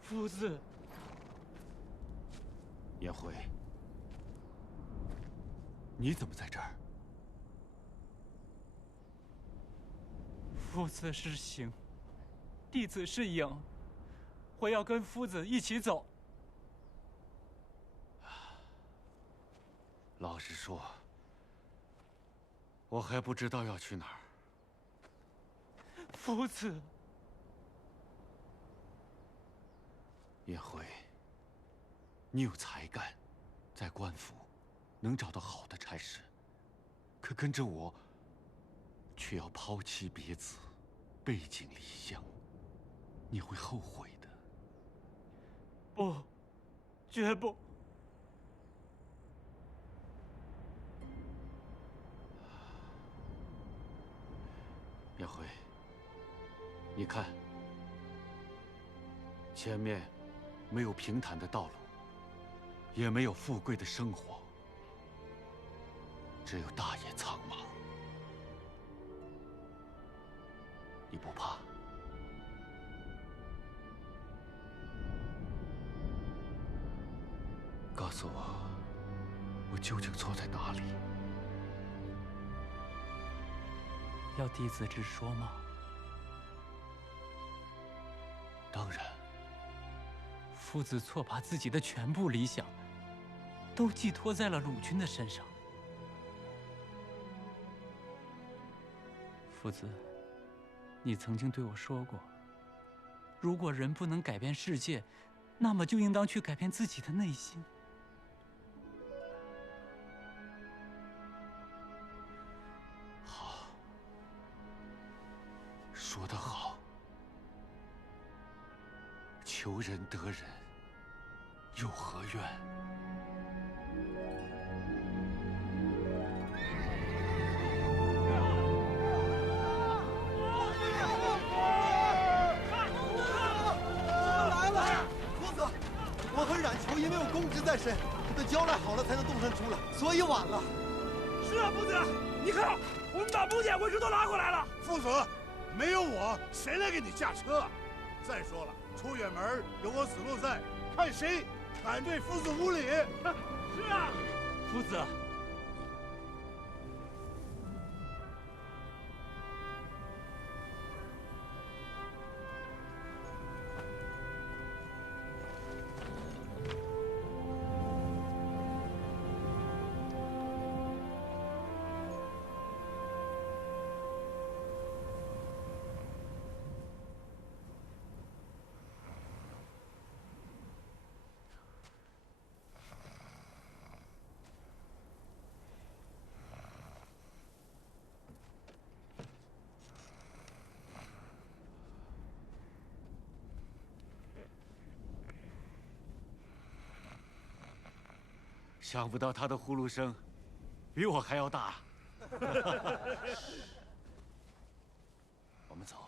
夫子，颜回，你怎么在这儿？夫子是形，弟子是影，我要跟夫子一起走。老实说，我还不知道要去哪儿。夫子。颜回，你有才干，在官府能找到好的差事，可跟着我，却要抛妻别子，背井离乡，你会后悔的。不，绝不。颜回，你看，前面没有平坦的道路，也没有富贵的生活，只有大野苍茫。你不怕？告诉我，我究竟错在哪里？要弟子直说吗？当然。夫子错把自己的全部理想，都寄托在了鲁君的身上。夫子，你曾经对我说过，如果人不能改变世界，那么就应当去改变自己的内心。好，说得好。求人得人，有何怨？来了，夫子，我和冉求因为有公职在身，得交代好了才能动身出来，所以晚了。是啊，夫子，你看，我们把木剑文书都拿过来了。夫子，没有我，谁来给你驾车？再说了。出远门有我子路在，看谁敢对夫子无礼！是啊，夫子。想不到他的呼噜声比我还要大。我们走。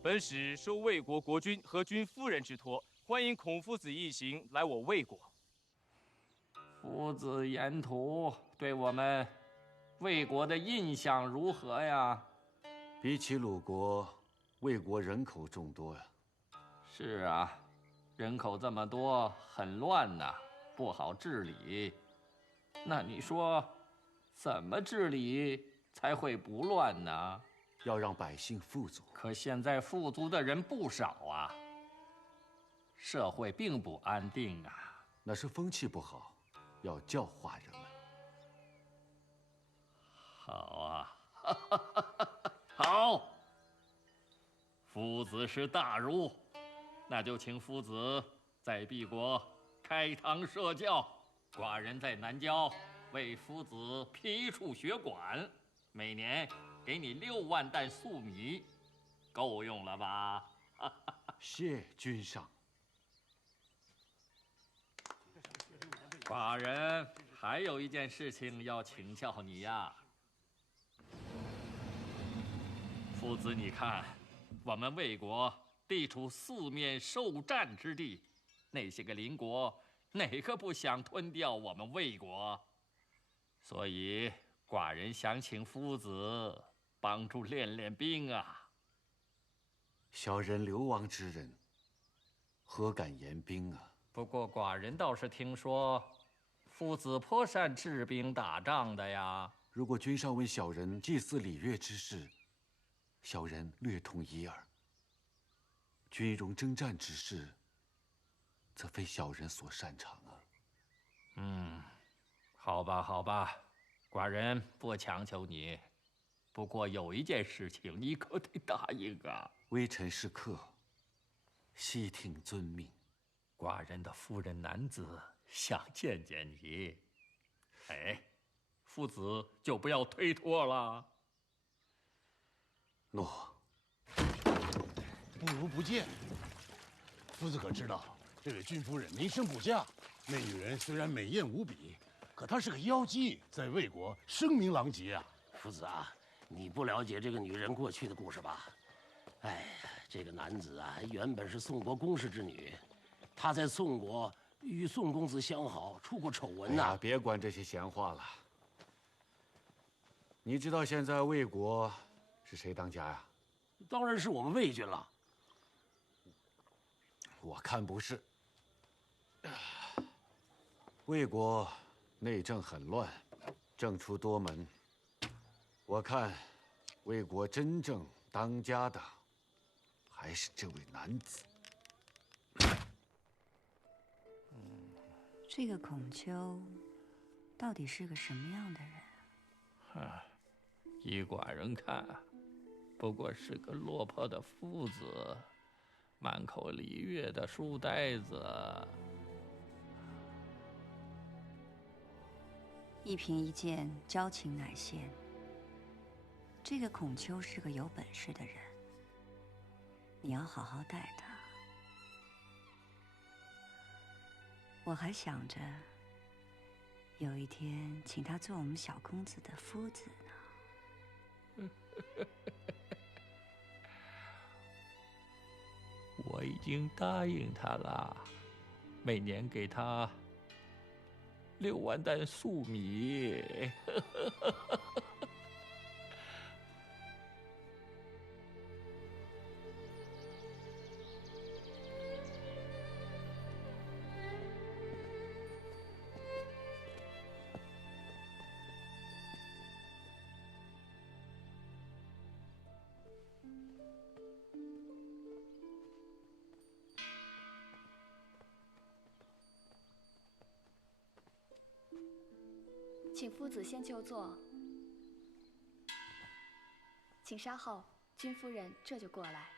本使受魏国国君和君夫人之托，欢迎孔夫子一行来我魏国。夫子沿途对我们魏国的印象如何呀？比起鲁国，魏国人口众多呀。是啊，人口这么多，很乱呐，不好治理。那你说，怎么治理才会不乱呢？要让百姓富足。可现在富足的人不少啊，社会并不安定啊。那是风气不好，要教化人们。好啊，好。夫子是大儒，那就请夫子在敝国开堂设教。寡人在南郊为夫子批处学馆，每年给你6万担粟米，够用了吧？谢君上。寡人还有一件事情要请教你呀，夫子，你看，我们魏国地处四面受战之地，那些个邻国哪个不想吞掉我们魏国？所以寡人想请夫子帮助练练兵啊。小人流亡之人，何敢言兵啊？不过寡人倒是听说，夫子颇善治兵打仗的呀。如果君上问小人祭祀礼乐之事，小人略通一二。军容征战之事，则非小人所擅长啊。好吧，好吧，寡人不强求你。不过有一件事情，你可得答应啊。微臣是客，悉听遵命。寡人的夫人男子想见见你，哎，夫子就不要推脱了。诺。不如不见。夫子可知道，这位君夫人名声不佳，那女人虽然美艳无比，可她是个妖姬，在魏国声名狼藉啊。夫子啊，你不了解这个女人过去的故事吧？哎呀，这个男子啊，原本是宋国公室之女，她在宋国与宋公子相好，出过丑闻呐。别管这些闲话了。你知道现在魏国是谁当家呀？当然是我们魏军了。我看不是。魏国内政很乱，政出多门。我看魏国真正当家的还是这位男子。这个孔丘到底是个什么样的人？依寡人看，不过是个落魄的夫子，满口礼乐的书呆子。一凭一剑，交情乃现。这个孔丘是个有本事的人，你要好好待他。我还想着，有一天请他做我们小公子的夫子呢。我已经答应他了，每年给他6万担粟米。请夫子先就坐，请稍后，君夫人这就过来。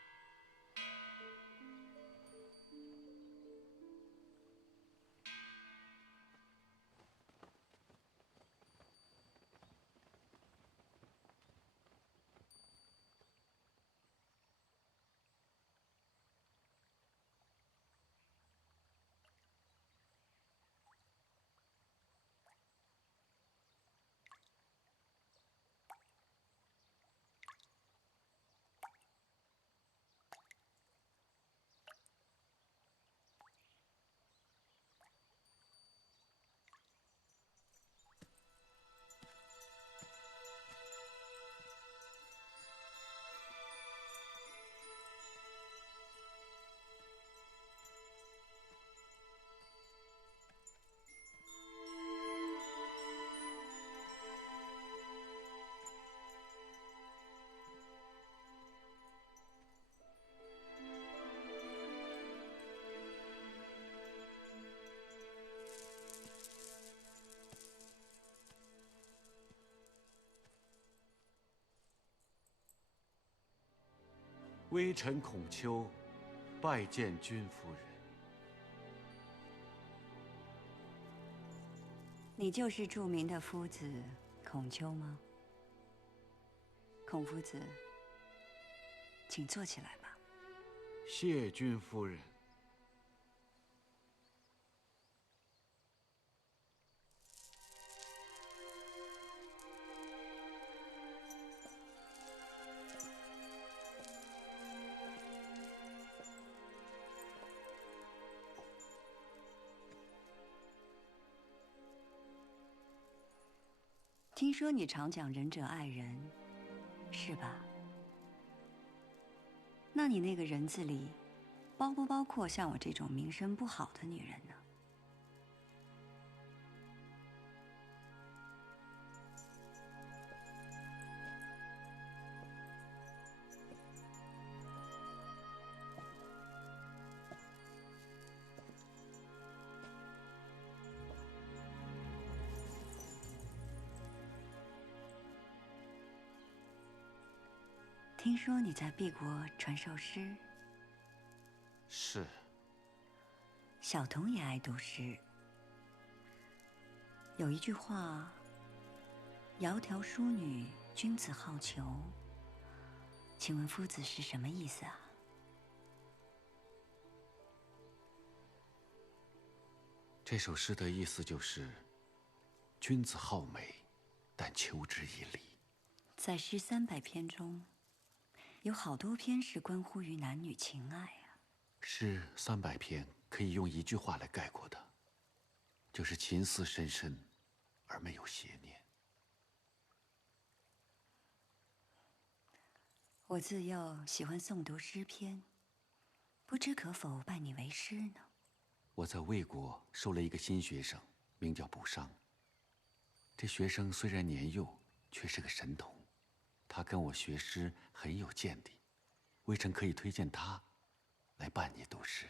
微臣孔丘，拜见君夫人。你就是著名的夫子孔丘吗？孔夫子，请坐起来吧。谢君夫人。听说你常讲仁者爱人，是吧？那你那个人字里，包不包括像我这种名声不好的女人呢？听说你在敝国传授诗，是。小童也爱读诗。有一句话：“窈窕淑女，君子好逑。”请问夫子是什么意思啊？这首诗的意思就是：君子好美，但求之以理。在诗300篇中，有好多篇是关乎于男女情爱啊。诗300篇可以用一句话来概括的，就是情思深深，而没有邪念。我自幼喜欢诵读诗篇，不知可否拜你为师呢？我在魏国收了一个新学生，名叫卜商。这学生虽然年幼，却是个神童。他跟我学诗很有见地，微臣可以推荐他来伴你读诗。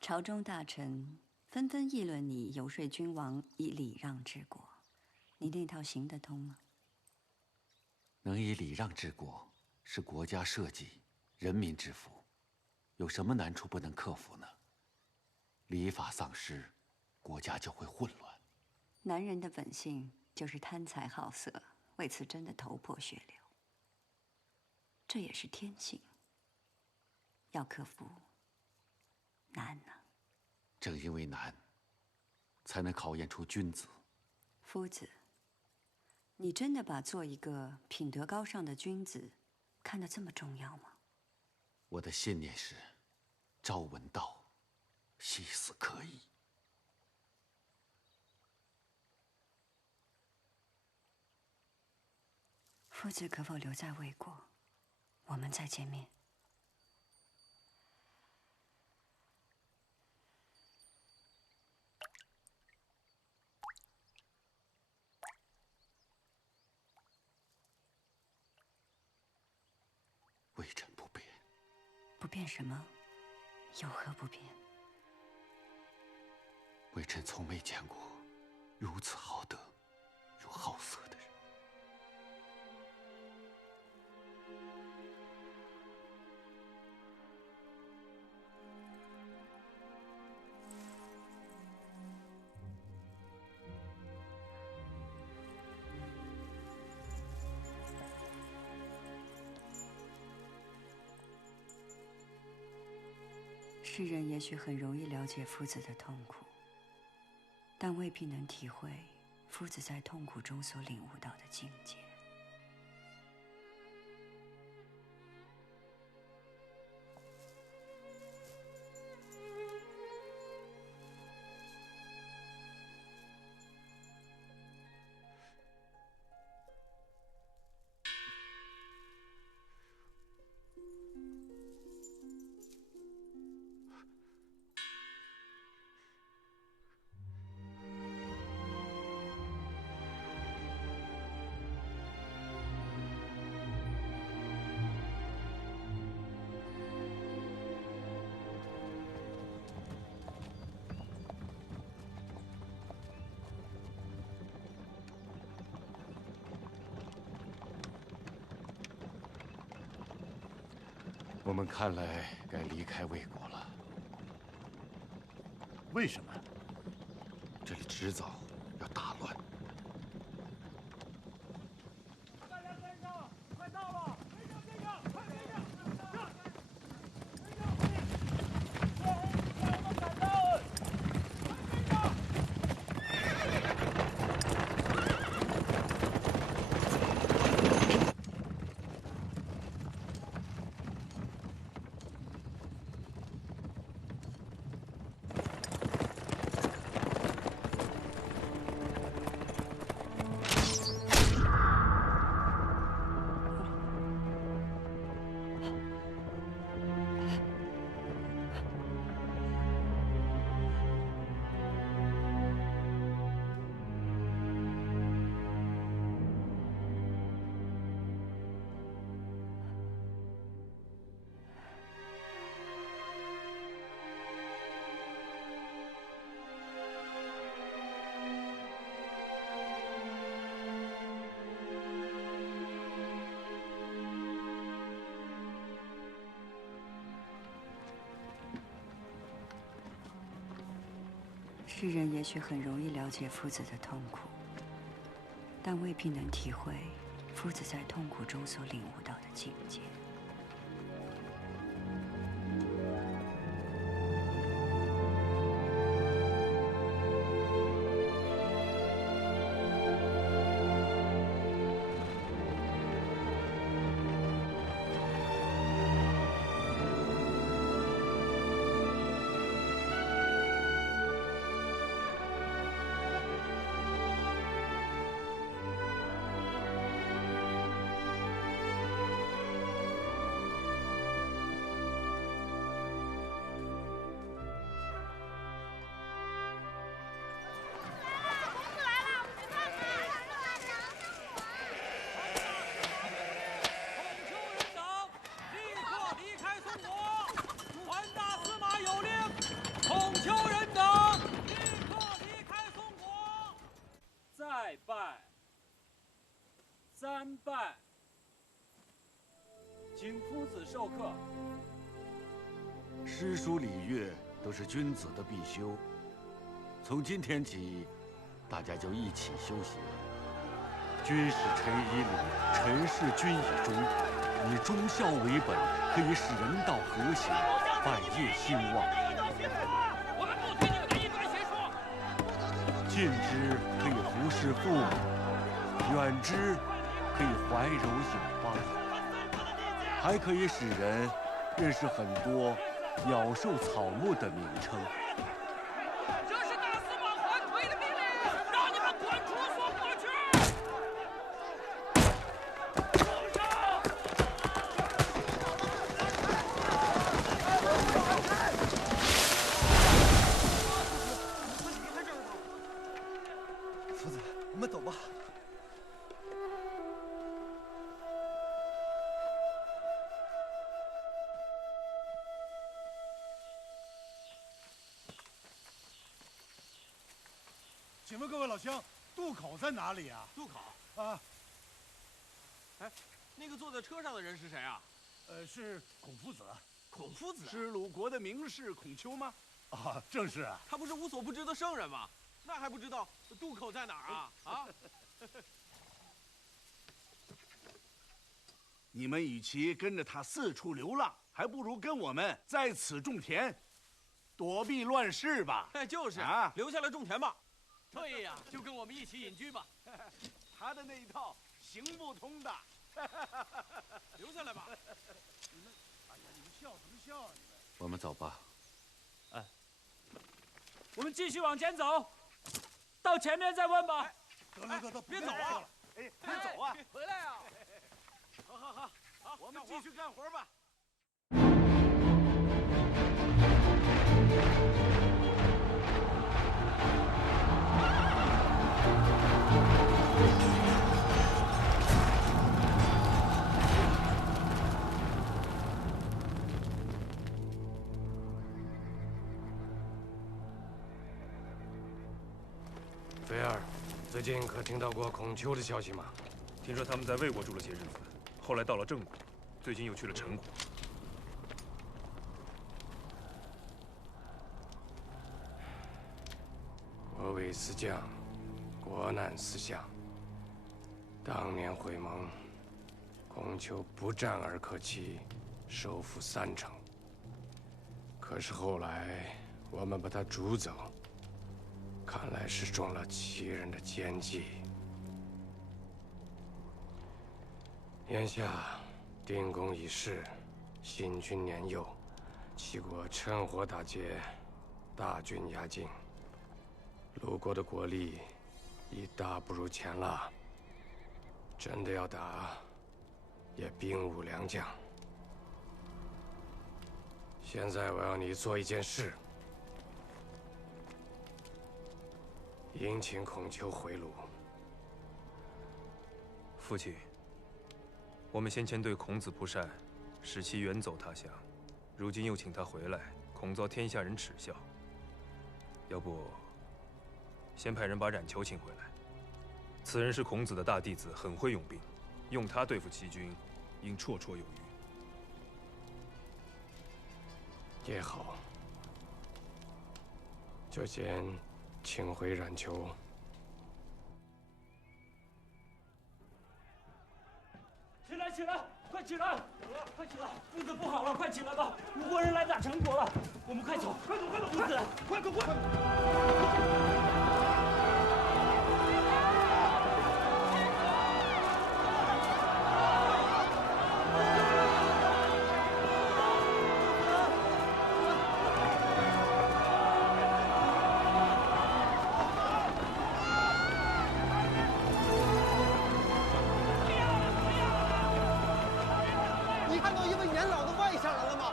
朝中大臣纷纷议论你游说君王以礼让治国，你那套行得通吗？能以礼让治国，是国家社稷、人民之福，有什么难处不能克服呢？礼法丧失，国家就会混乱。男人的本性就是贪财好色，为此真的头破血流。这也是天性，要克服难呐。正因为难，才能考验出君子。夫子，你真的把做一个品德高尚的君子看得这么重要吗？我的信念是：朝闻道，夕死可矣。夫子可否留在魏国？我们再见面。微臣不变。不变什么？有何不变？微臣从没见过如此好德又好色的人。世人也许很容易了解夫子的痛苦，但未必能体会夫子在痛苦中所领悟到的境界。我们看来该离开魏国了。为什么？这里迟早要大乱。大家跟上，快到了！跟上，快跟上！世人也许很容易了解夫子的痛苦，但未必能体会夫子在痛苦中所领悟到的境界。3半。请夫子授课。诗书礼乐都是君子的必修，从今天起，大家就一起修习。君使臣以礼，臣事君以忠，以忠孝为本，可以使人道和谐，百业兴旺。我们不听你们的异端邪说。近之可以服侍父母，远之可以怀柔有邦，还可以使人认识很多鸟兽草木的名称。这是大司马桓腿的命令，让你们滚出所过去。夫子，我们走吧。请问各位老乡，渡口在哪里啊？渡口啊？哎，那个坐在车上的人是谁啊？是孔夫子。孔夫子是鲁国的名士孔丘吗？啊，正是啊。他不是无所不知的圣人吗？那还不知道渡口在哪儿啊？啊！你们与其跟着他四处流浪，还不如跟我们在此种田，躲避乱世吧。哎，就是啊，留下来种田吧。对呀，就跟我们一起隐居吧。他的那一套行不通的。留下来吧。你们，哎呀，你们笑什么笑啊？你们。我们走吧。哎，我们继续往前走，到前面再问吧。得，别走啊！哎，别走啊！回来啊！好，我们继续干活吧。菲儿，最近可听到过孔丘的消息吗？听说他们在魏国住了些日子，后来到了郑国，最近又去了陈国。我为思将，国难思相。当年会盟，孔丘不战而克其，收复3城。可是后来我们把他逐走，看来是中了齐人的奸计。眼下定公已逝，新君年幼，齐国趁火打劫，大军压境。鲁国的国力已大不如前了，真的要打，也兵无良将。现在我要你做一件事，迎请孔丘回鲁。父亲，我们先前对孔子不善，使其远走他乡，如今又请他回来，恐遭天下人耻笑。要不，先派人把冉求请回来。此人是孔子的大弟子，很会用兵，用他对付齐军，应绰绰有余。也好，就先请回冉求。起来，快起来！快起来！夫子不好了，快起来吧！鲁国人来打陈国了，我们快走！快走！夫子，快！你看到一位年老的外相来了吗？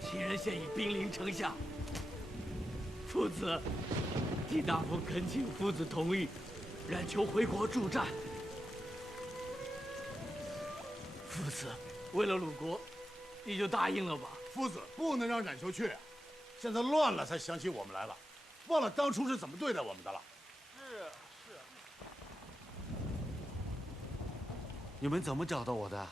齐人现已兵临城下，夫子，狄大夫恳请夫子同意，冉求回国助战。夫子，为了鲁国，你就答应了吧？夫子不能让冉求去啊！现在乱了，才想起我们来了。忘了当初是怎么对待我们的了。是。你们怎么找到我的？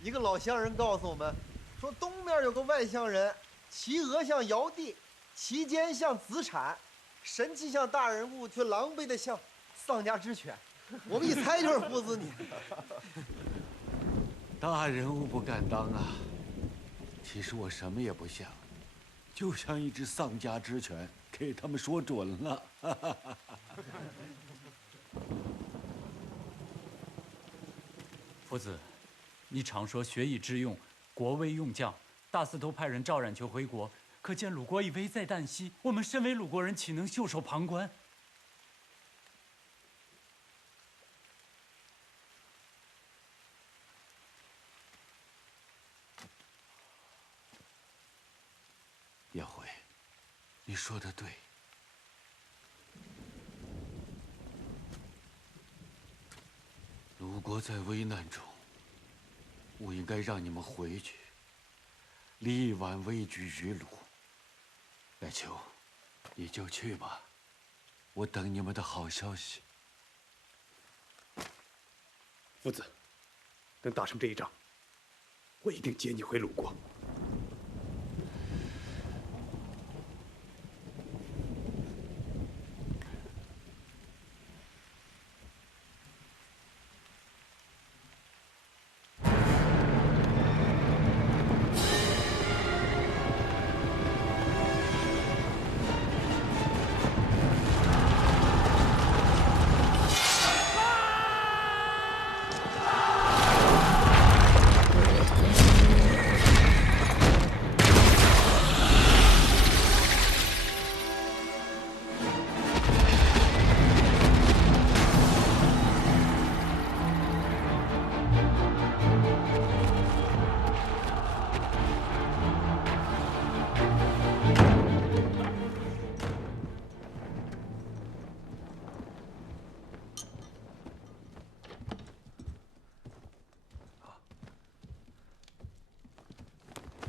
一个老乡人告诉我们，说东面有个外乡人，其额像尧帝，其肩像子产，神气像大人物，却狼狈的像丧家之犬。我们一猜就是夫子你。大人物不敢当啊！其实我什么也不像，就像一只丧家之犬，给他们说准了。夫子，你常说学以致用，国威用将，大司徒派人召冉求回国，可见鲁国已危在旦夕。我们身为鲁国人，岂能袖手旁观？颜回，你说的对。鲁国在危难中，我应该让你们回去，力挽危局于鲁。来求，你就去吧，我等你们的好消息。夫子，等打胜这一仗，我一定接你回鲁国。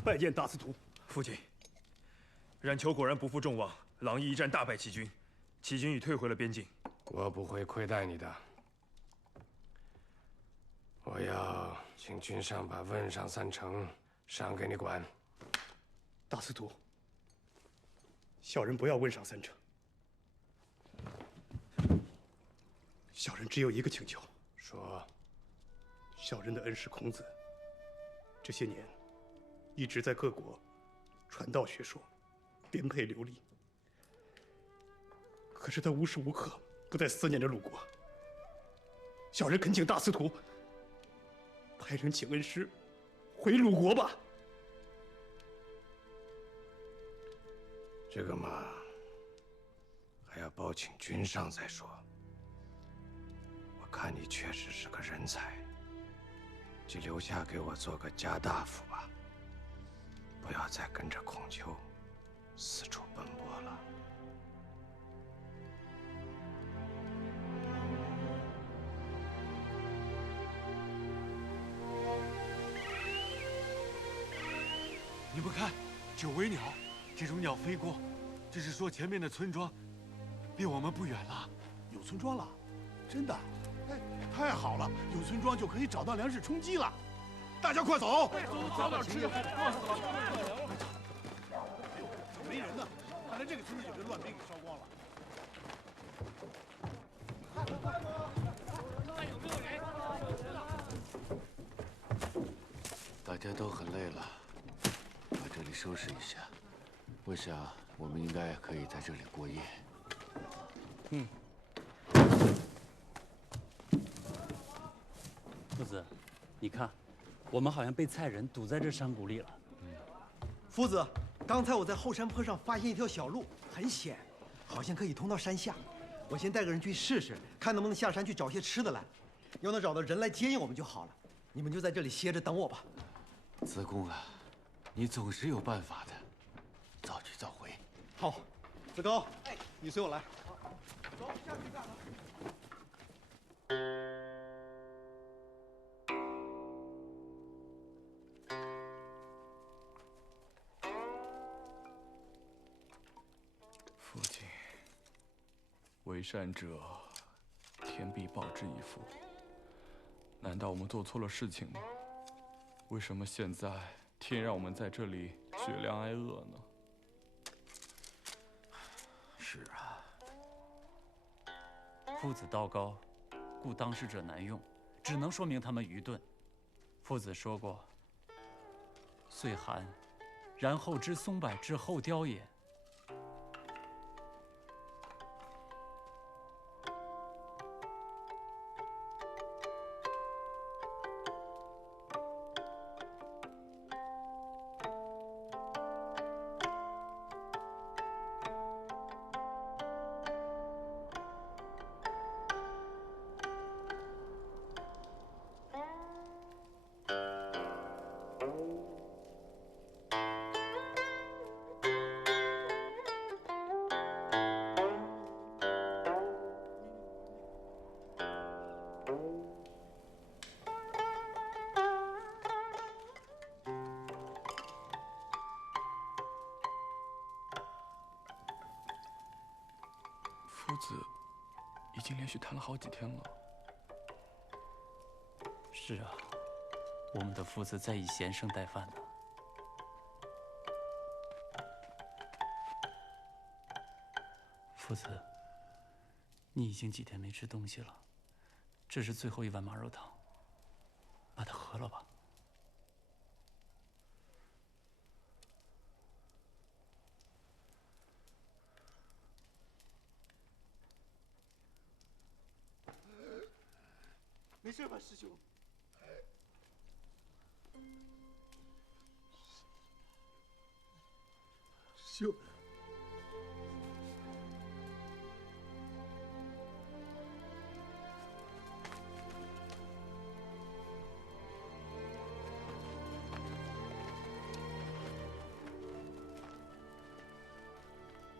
拜见大司徒。父亲，冉求果然不负众望，朗邑一战大败齐军，齐军已退回了边境。我不会亏待你的。我要请君上把汶上3城赏给你管。大司徒，小人不要汶上3城。小人只有一个请求。说。小人的恩师孔子，这些年一直在各国传道学说，颠沛流离。可是他无时无刻不在思念着鲁国。小人恳请大司徒派人请恩师回鲁国吧。这个嘛，还要包请君上再说。我看你确实是个人才，就留下给我做个家大夫吧，不要再跟着孔丘四处奔波了。你们看，九尾鸟，这种鸟飞过，这是说前面的村庄离我们不远了。有村庄了，真的？哎，太好了，有村庄就可以找到粮食充饥了。大家快走！早点吃。没人呢，看来这个村子就被乱兵给烧光了。大家都很累了，把这里收拾一下。我想，我们应该可以在这里过夜。嗯。夫子，你看，我们好像被蔡人堵在这山谷里了。夫子，刚才我在后山坡上发现一条小路，很险，好像可以通到山下。我先带个人去试试，看能不能下山去找些吃的来。要能找到人来接应我们就好了。你们就在这里歇着等我吧。子贡啊，你总是有办法的，早去早回。好，子高，哎，你随我来。走，下去干了。父亲，为善者，天必报之以福。难道我们做错了事情吗？为什么现在天让我们在这里血粮挨饿呢？是啊，父子道高，故当事者难用，只能说明他们愚钝。父子说过：“岁寒，然后知松柏之后凋也。”夫子已经连续谈了好几天了。是啊，我们的父子在以贤圣待饭呢。夫子，你已经几天没吃东西了，这是最后一碗马肉汤，把它喝了吧。没事吧，师兄？师兄，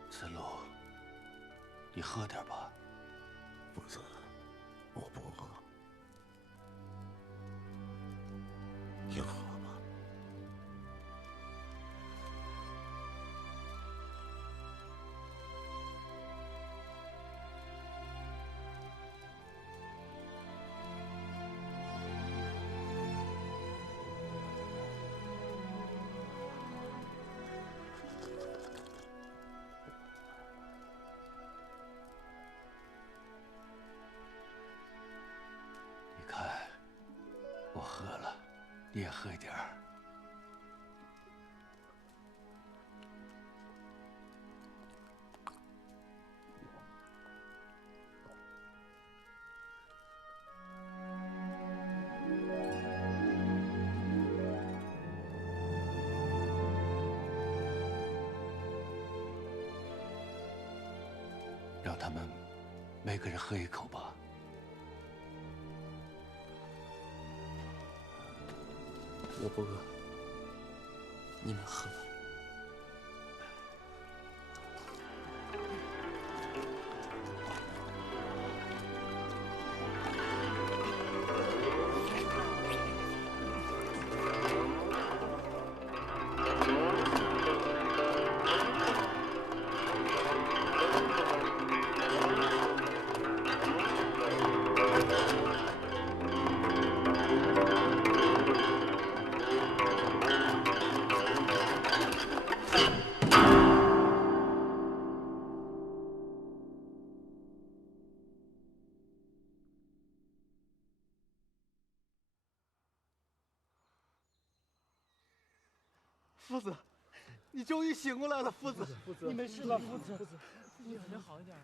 子路，你喝点吧。夫子，我不喝。你喝吧。你看，我喝了，你也喝一点儿。让他们每个人喝一口吧。我不饿，你们喝吧。夫子，你终于醒过来了，夫子。你没事吧，夫子？你感觉好一点吗？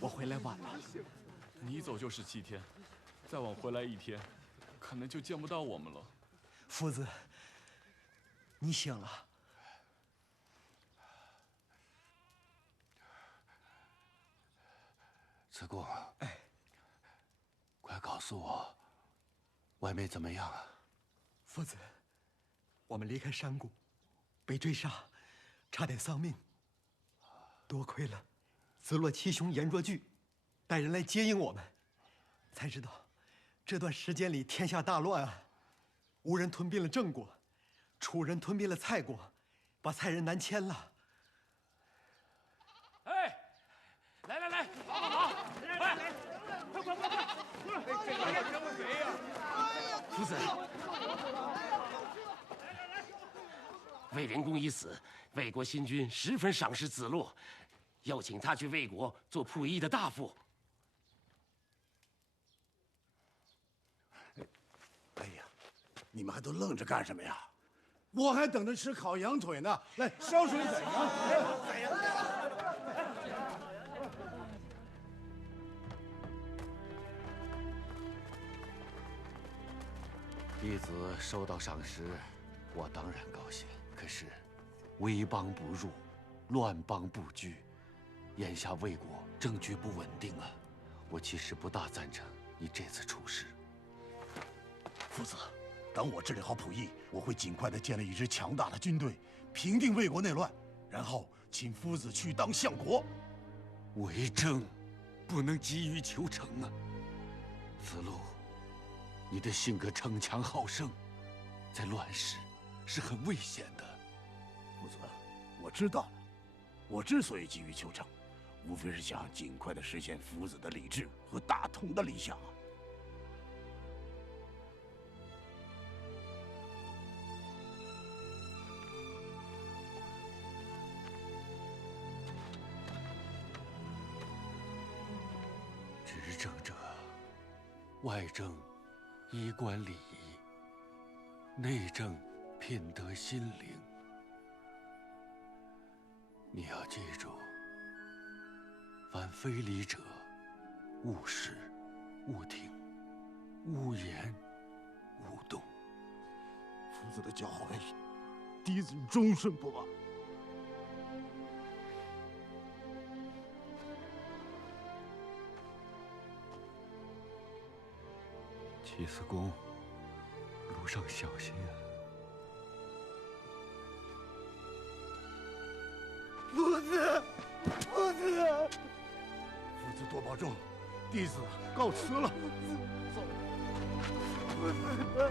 我回来晚了，你走就是7天，再晚回来1天，可能就见不到我们了。夫子，你醒了。子贡，快告诉我，外面怎么样啊？夫子，我们离开山谷，被追杀，差点丧命。多亏了子洛七雄颜卓巨带人来接应我们，才知道这段时间里天下大乱啊！吴人吞并了郑国，楚人吞并了蔡国，把蔡人南迁了。夫子，魏灵公已死，魏国新君十分赏识子路，要请他去魏国做仆役的大夫。哎呀，你们还都愣着干什么呀？我还等着吃烤羊腿呢。来，烧水宰羊。宰羊。弟子收到赏识，我当然高兴。可是，危邦不入，乱邦不居，眼下魏国政局不稳定啊！我其实不大赞成你这次出使。夫子，等我治理好溥仪，我会尽快的建立一支强大的军队，平定魏国内乱，然后请夫子去当相国。为政，不能急于求成啊！子路，你的性格逞强好胜，在乱世是很危险的。夫子，我知道了。我之所以急于求成，无非是想尽快的实现夫子的理智和大同的理想。执政者，外政衣冠礼仪，内政品德心灵。你要记住，凡非礼者，勿视、勿听、勿言、勿动。夫子的教诲，弟子终身不忘。齐司公，路上小心啊！夫子，夫子，夫子多保重，弟子告辞了。走，夫子。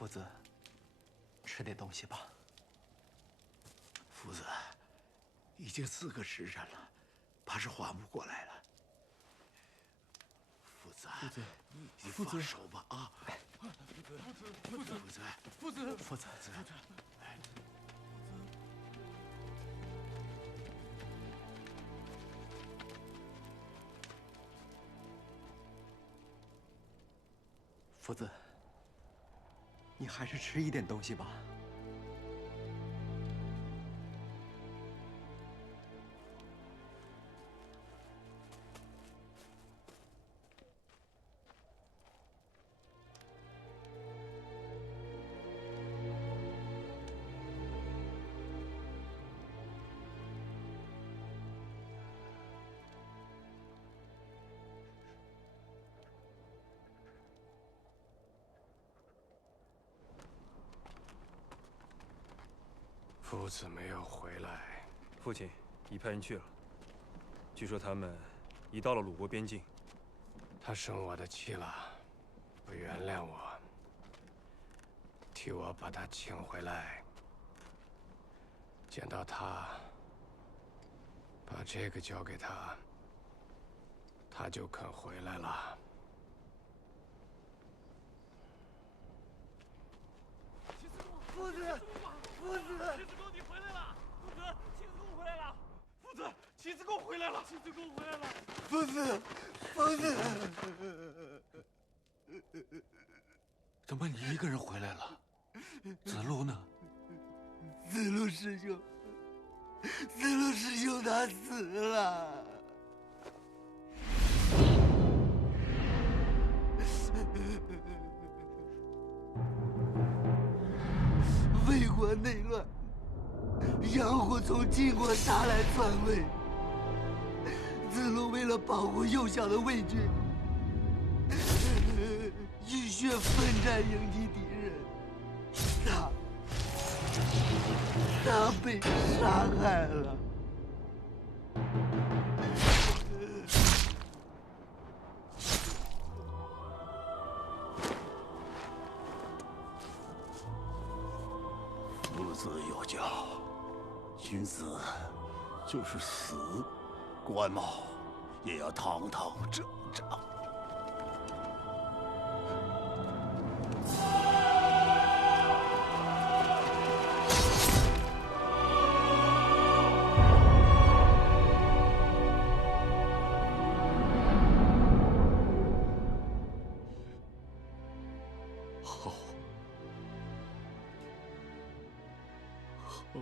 夫子，吃点东西吧。夫子，已经4个时辰了，怕是缓不过来了。夫子，你放手吧啊！夫子，夫子，你还是吃一点东西吧。夫子没有回来。父亲已派人去了，据说他们已到了鲁国边境。他生我的气了，不原谅我，替我把他请回来。见到他，把这个交给他，他就肯回来了。夫子，夫子，齐子公，你回来了！夫子，齐子公回来了！夫子，齐子公回来了！齐子公回来了！夫子，夫子，怎么你一个人回来了？子路呢？子路师兄，子路师兄他死了。魏国内乱，杨虎从晋国杀来篡位。子路为了保护幼小的魏军，浴血奋战迎击敌人，他被杀害了。夫子有教，君子就是死，官帽也要堂堂正正。好，好。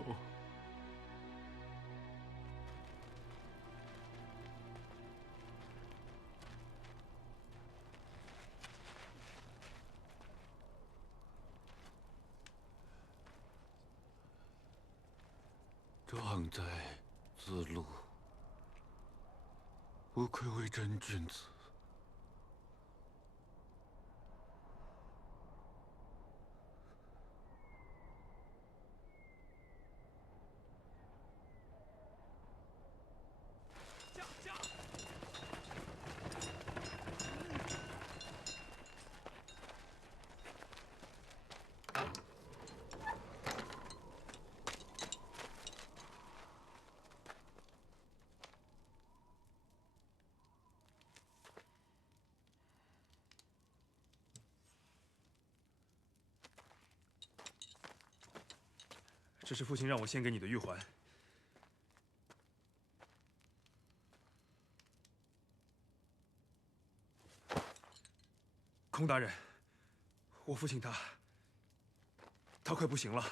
壮哉，子路！不愧为真君子。这是父亲让我献给你的玉环。孔大人，我父亲他快不行了。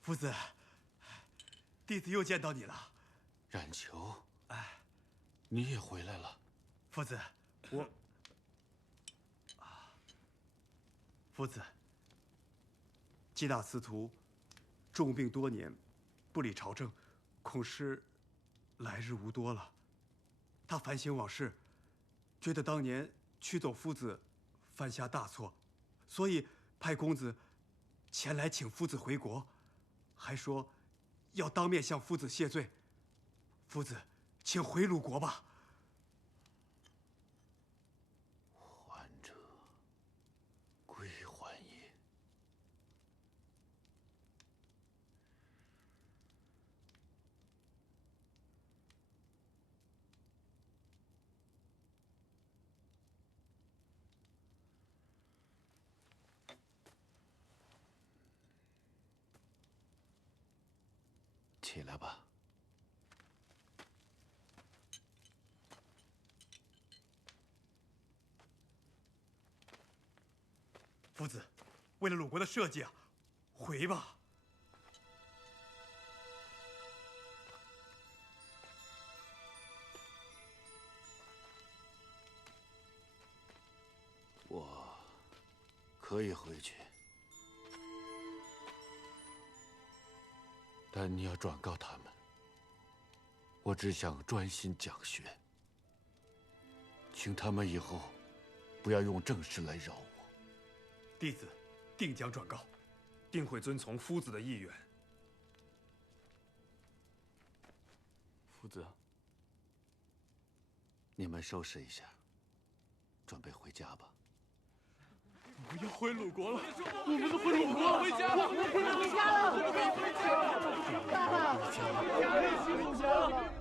夫子，弟子又见到你了。冉求，你也回来了。夫子，夫子，季大司徒重病多年，不理朝政，恐是来日无多了。他反省往事，觉得当年驱走夫子犯下大错，所以派公子前来请夫子回国，还说要当面向夫子谢罪。夫子，请回鲁国吧。还者归还也。起来吧。夫子，为了鲁国的社稷啊，回吧。我可以回去，但你要转告他们，我只想专心讲学，请他们以后不要用政事来扰我。弟子定将转告，定会遵从夫子的意愿。夫子，你们收拾一下，准备回家吧。我们要回鲁国了，我们都回鲁国回家了，我们可以回家了，我们可以回家了，家里幸福了。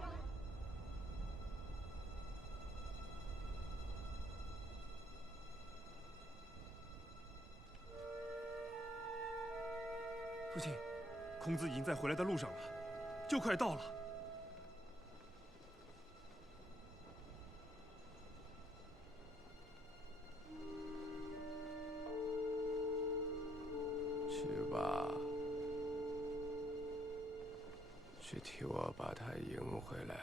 父亲，孔子已经在回来的路上了，就快到了。去吧，去替我把他迎回来。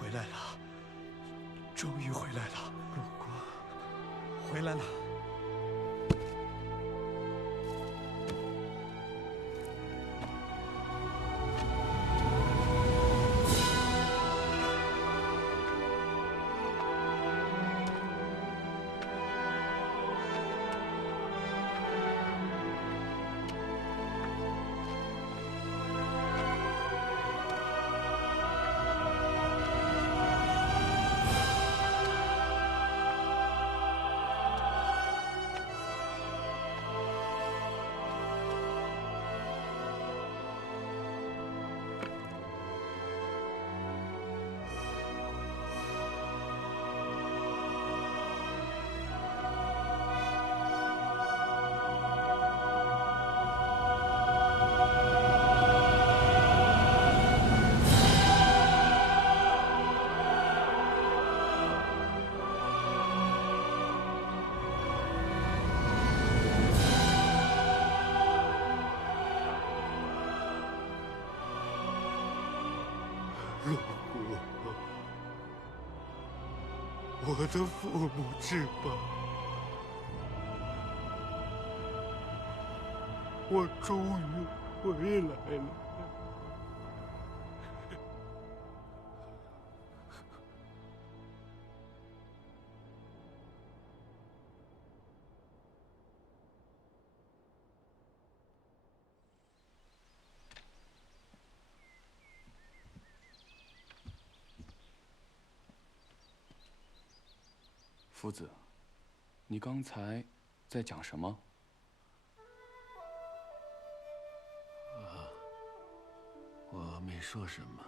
回来了，终于回来了，鲁国回来了。鲁国，我的父母之邦，我终于回来了。夫子，你刚才在讲什么？我没说什么。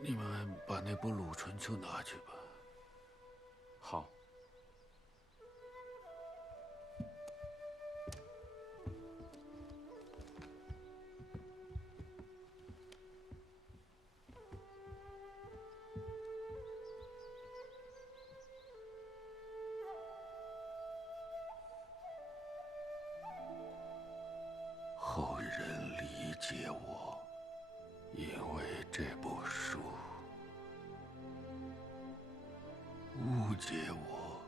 你们把那部《鲁春秋》拿去吧。好。不解我，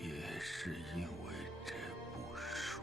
也是因为这部书。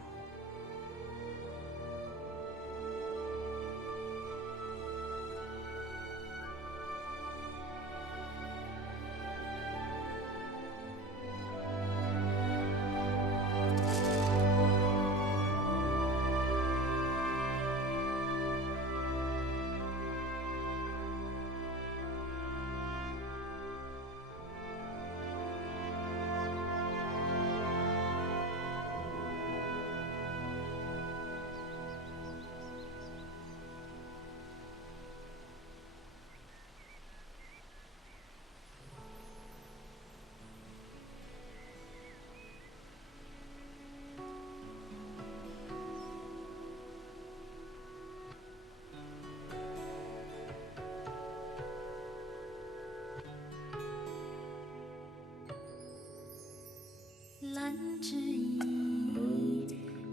兰之意，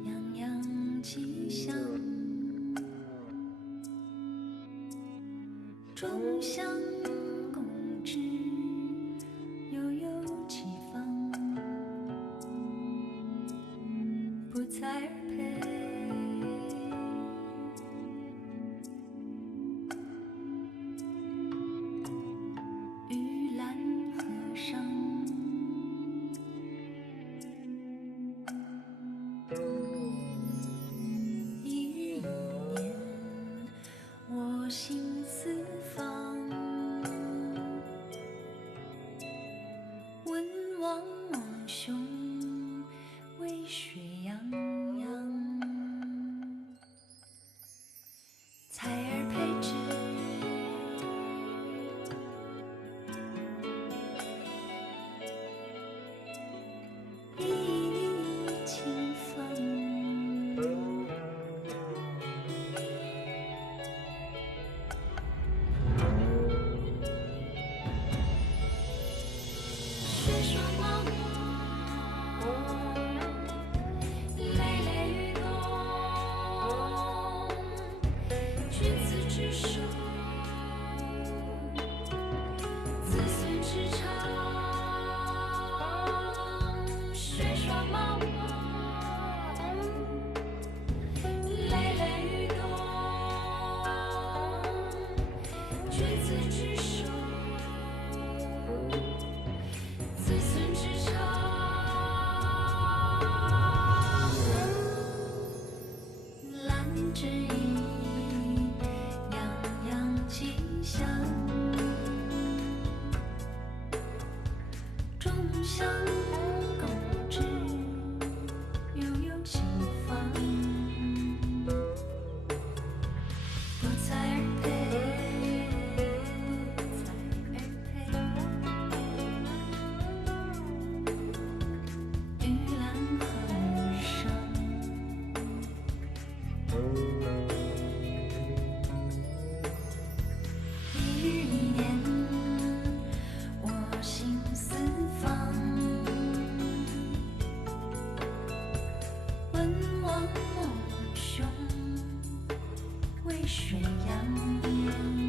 洋洋吉祥，众香共知，悠悠其方，不才而配。玉兰河上。一日一年，我心四方，温王蒙兄，渭水洋洋，采而佩之，熠熠清芳。雪霜茫茫，累累雨冬，君子之手，子孙之长。雪霜茫茫，累累雨冬，君子之手。子孙之长，兰之意，洋洋吉祥，众香共知，悠悠其方，不才而配，不才而配。玉兰河上，一日一年，我心四方，温王蒙兄，渭水洋洋。